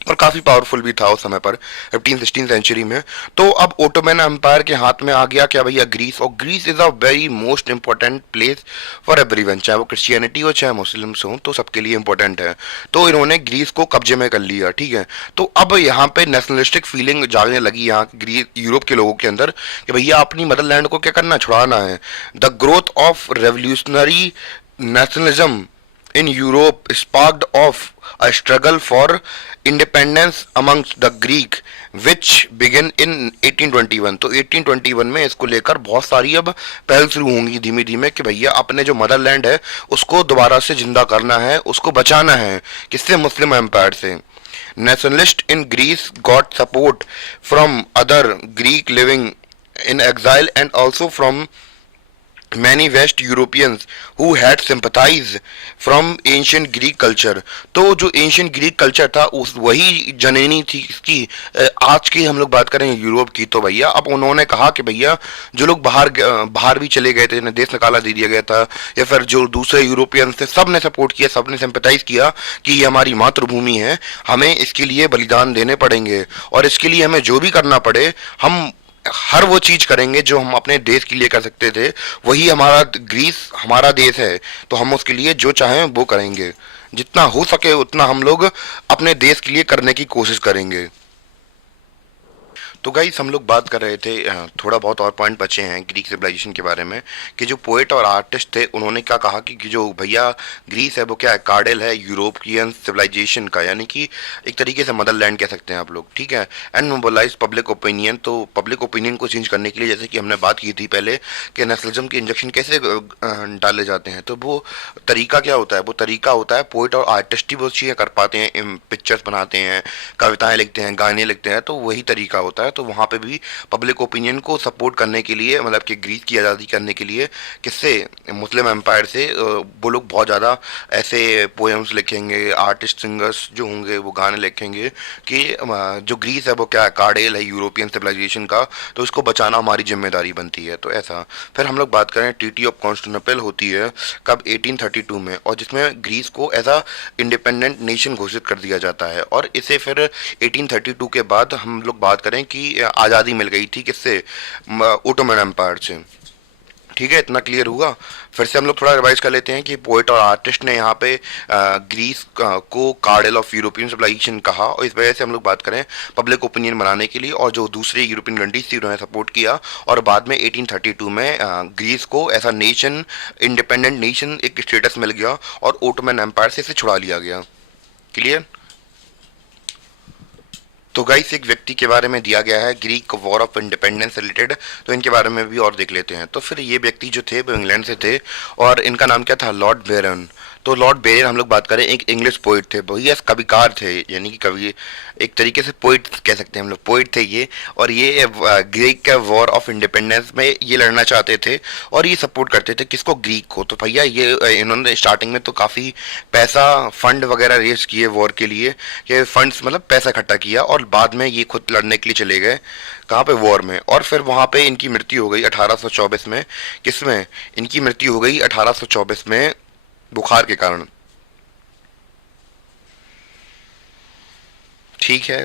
और काफी पावरफुल भी था उस समय पर 15-16 सेंचुरी में। तो अब ओटोमन एम्पायर के हाथ में आ गया क्या भैया? ग्रीस। और Greece is a very most important place for everyone, चाहे वो क्रिश्चियनिटी हो चाहे मुस्लिम्स हो, तो सबके लिए इंपॉर्टेंट है। तो इन्होंने ग्रीस को कब्जे में कर लिया। ठीक है, तो अब यहाँ पे नेशनलिस्टिक फीलिंग जागने लगी यहाँ ग्रीस यूरोप के लोगों के अंदर कि भैया अपनी मदरलैंड को क्या करना? छुड़ाना है। The growth of revolutionary nationalism in Europe sparked off a struggle for independence amongst the Greek which began in 1821। तो 1821 में इसको लेकर बहुत सारी अब पहल शुरू होंगी धीमे धीमे कि भैया अपने जो मदरलैंड है उसको दोबारा से जिंदा करना है, उसको बचाना है। किससे? मुस्लिम एम्पायर से। Nationalists in Greece got support from other Greek living in exile and also from many West Europeans who had sympathized from ancient Greek culture। तो जो ancient Greek culture था उस वही जननी थी इसकी, आज की हम लोग बात करें यूरोप की। तो भैया अब उन्होंने कहा कि भैया जो लोग बाहर भी चले गए थे, जिन्हें देश निकाला दे दिया गया था, या फिर जो दूसरे यूरोपियन थे, सब ने सपोर्ट किया, सब ने सिंपैथाइज किया कि ये हमारी मातृभूमि है, हमें इसके लिए बलिदान देने पड़ेंगे और इसके लिए हमें जो भी करना पड़े हम हर वो चीज करेंगे जो हम अपने देश के लिए कर सकते थे। वही हमारा ग्रीस हमारा देश है, तो हम उसके लिए जो चाहें वो करेंगे, जितना हो सके उतना हम लोग अपने देश के लिए करने की कोशिश करेंगे। तो गाइस हम लोग बात कर रहे थे, थोड़ा बहुत और पॉइंट बचे हैं ग्रीक सिविलाइजेशन के बारे में, कि जो पोएट और आर्टिस्ट थे उन्होंने क्या कहा कि जो भैया ग्रीस है वो क्या है? कार्डेल है यूरोपियन सिविलाइजेशन का, यानी कि एक तरीके से मदरलैंड कह सकते हैं आप लोग। ठीक है, एंड मोबिलाइज पब्लिक ओपिनियन। तो पब्लिक ओपिनियन को चेंज करने के लिए, जैसे कि हमने बात की थी पहले कि नेशनलिज्म के इंजेक्शन कैसे डाले जाते हैं, तो वो तरीका क्या होता है? वो तरीका होता है पोएट और आर्टिस्ट ही वो चीज़ें कर पाते हैं, पिक्चर्स बनाते हैं, कविताएं लिखते हैं, गाने लिखते हैं, तो वही तरीका होता है। तो वहाँ पे भी पब्लिक ओपिनियन को सपोर्ट करने के लिए, मतलब कि ग्रीस की आज़ादी करने के लिए, किससे? मुस्लिम एम्पायर से। वो लोग बहुत ज़्यादा ऐसे पोएम्स लिखेंगे, आर्टिस्ट सिंगर्स जो होंगे वो गाने लिखेंगे कि जो ग्रीस है वो क्या है? कार्डेल है यूरोपियन सिविलाइजेशन का, तो इसको बचाना हमारी जिम्मेदारी बनती है। तो ऐसा। फिर हम लोग बात करें ट्रीटी ऑफ कॉन्स्टेंटिनोपल होती है कब? 1832 में, और जिसमें ग्रीस को एज अ इंडिपेंडेंट नेशन घोषित कर दिया जाता है। और इसे फिर 1832 के बाद हम लोग बात करें कि आज़ादी मिल गई थी किससे? ओटोमन एम्पायर से। ठीक है, इतना क्लियर हुआ। फिर से हम लोग थोड़ा रिवाइज कर लेते हैं कि पोएट और आर्टिस्ट ने यहाँ पे ग्रीस को कार्डेल ऑफ यूरोपियन सिविलाइजेशन कहा, और इस वजह से हम लोग बात करें पब्लिक ओपिनियन बनाने के लिए, और जो दूसरे यूरोपियन कंट्रीज थी उन्होंने सपोर्ट किया, और बाद में 1832 में ग्रीस को ऐसा नेशन, इंडिपेंडेंट नेशन एक स्टेटस मिल गया और ओटोमन एम्पायर से इसे छुड़ा लिया गया। क्लियर? तो गाइस एक व्यक्ति के बारे में दिया गया है Greek war of independence related, तो इनके बारे में भी और देख लेते हैं। तो फिर ये व्यक्ति जो थे वो इंग्लैंड से थे और इनका नाम क्या था? लॉर्ड बेरन। तो लॉर्ड बेरियर हम लोग बात करें, एक इंग्लिश पोइट थे भैया, कविकार थे, यानी कि कवि, एक तरीके से पोइट कह सकते हैं हम लोग, पोइट थे ये। और ये ग्रीक का वॉर ऑफ इंडिपेंडेंस में ये लड़ना चाहते थे और ये सपोर्ट करते थे किसको, ग्रीक को। तो भैया ये इन्होंने स्टार्टिंग में तो काफ़ी पैसा फंड वगैरह रेज किए वॉर के लिए, ये फंड्स मतलब पैसा इकट्ठा किया, और बाद में ये खुद लड़ने के लिए चले गए कहाँ पे, वॉर में। और फिर वहाँ पे इनकी मृत्यु हो गई 1824 में। किसमें इनकी मृत्यु हो गई 1824 में, बुखार के कारण। ठीक है,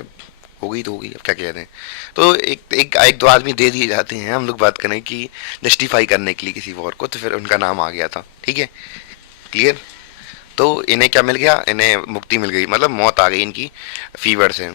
हो गई तो हो गई, अब क्या कहते हैं। तो एक दो आदमी दे दिए जाते हैं, हम लोग बात करें कि जस्टिफाई करने के लिए किसी वॉर को, तो फिर उनका नाम आ गया था। ठीक है, क्लियर। तो इन्हें क्या मिल गया, इन्हें मुक्ति मिल गई, मतलब मौत आ गई इनकी फीवर से।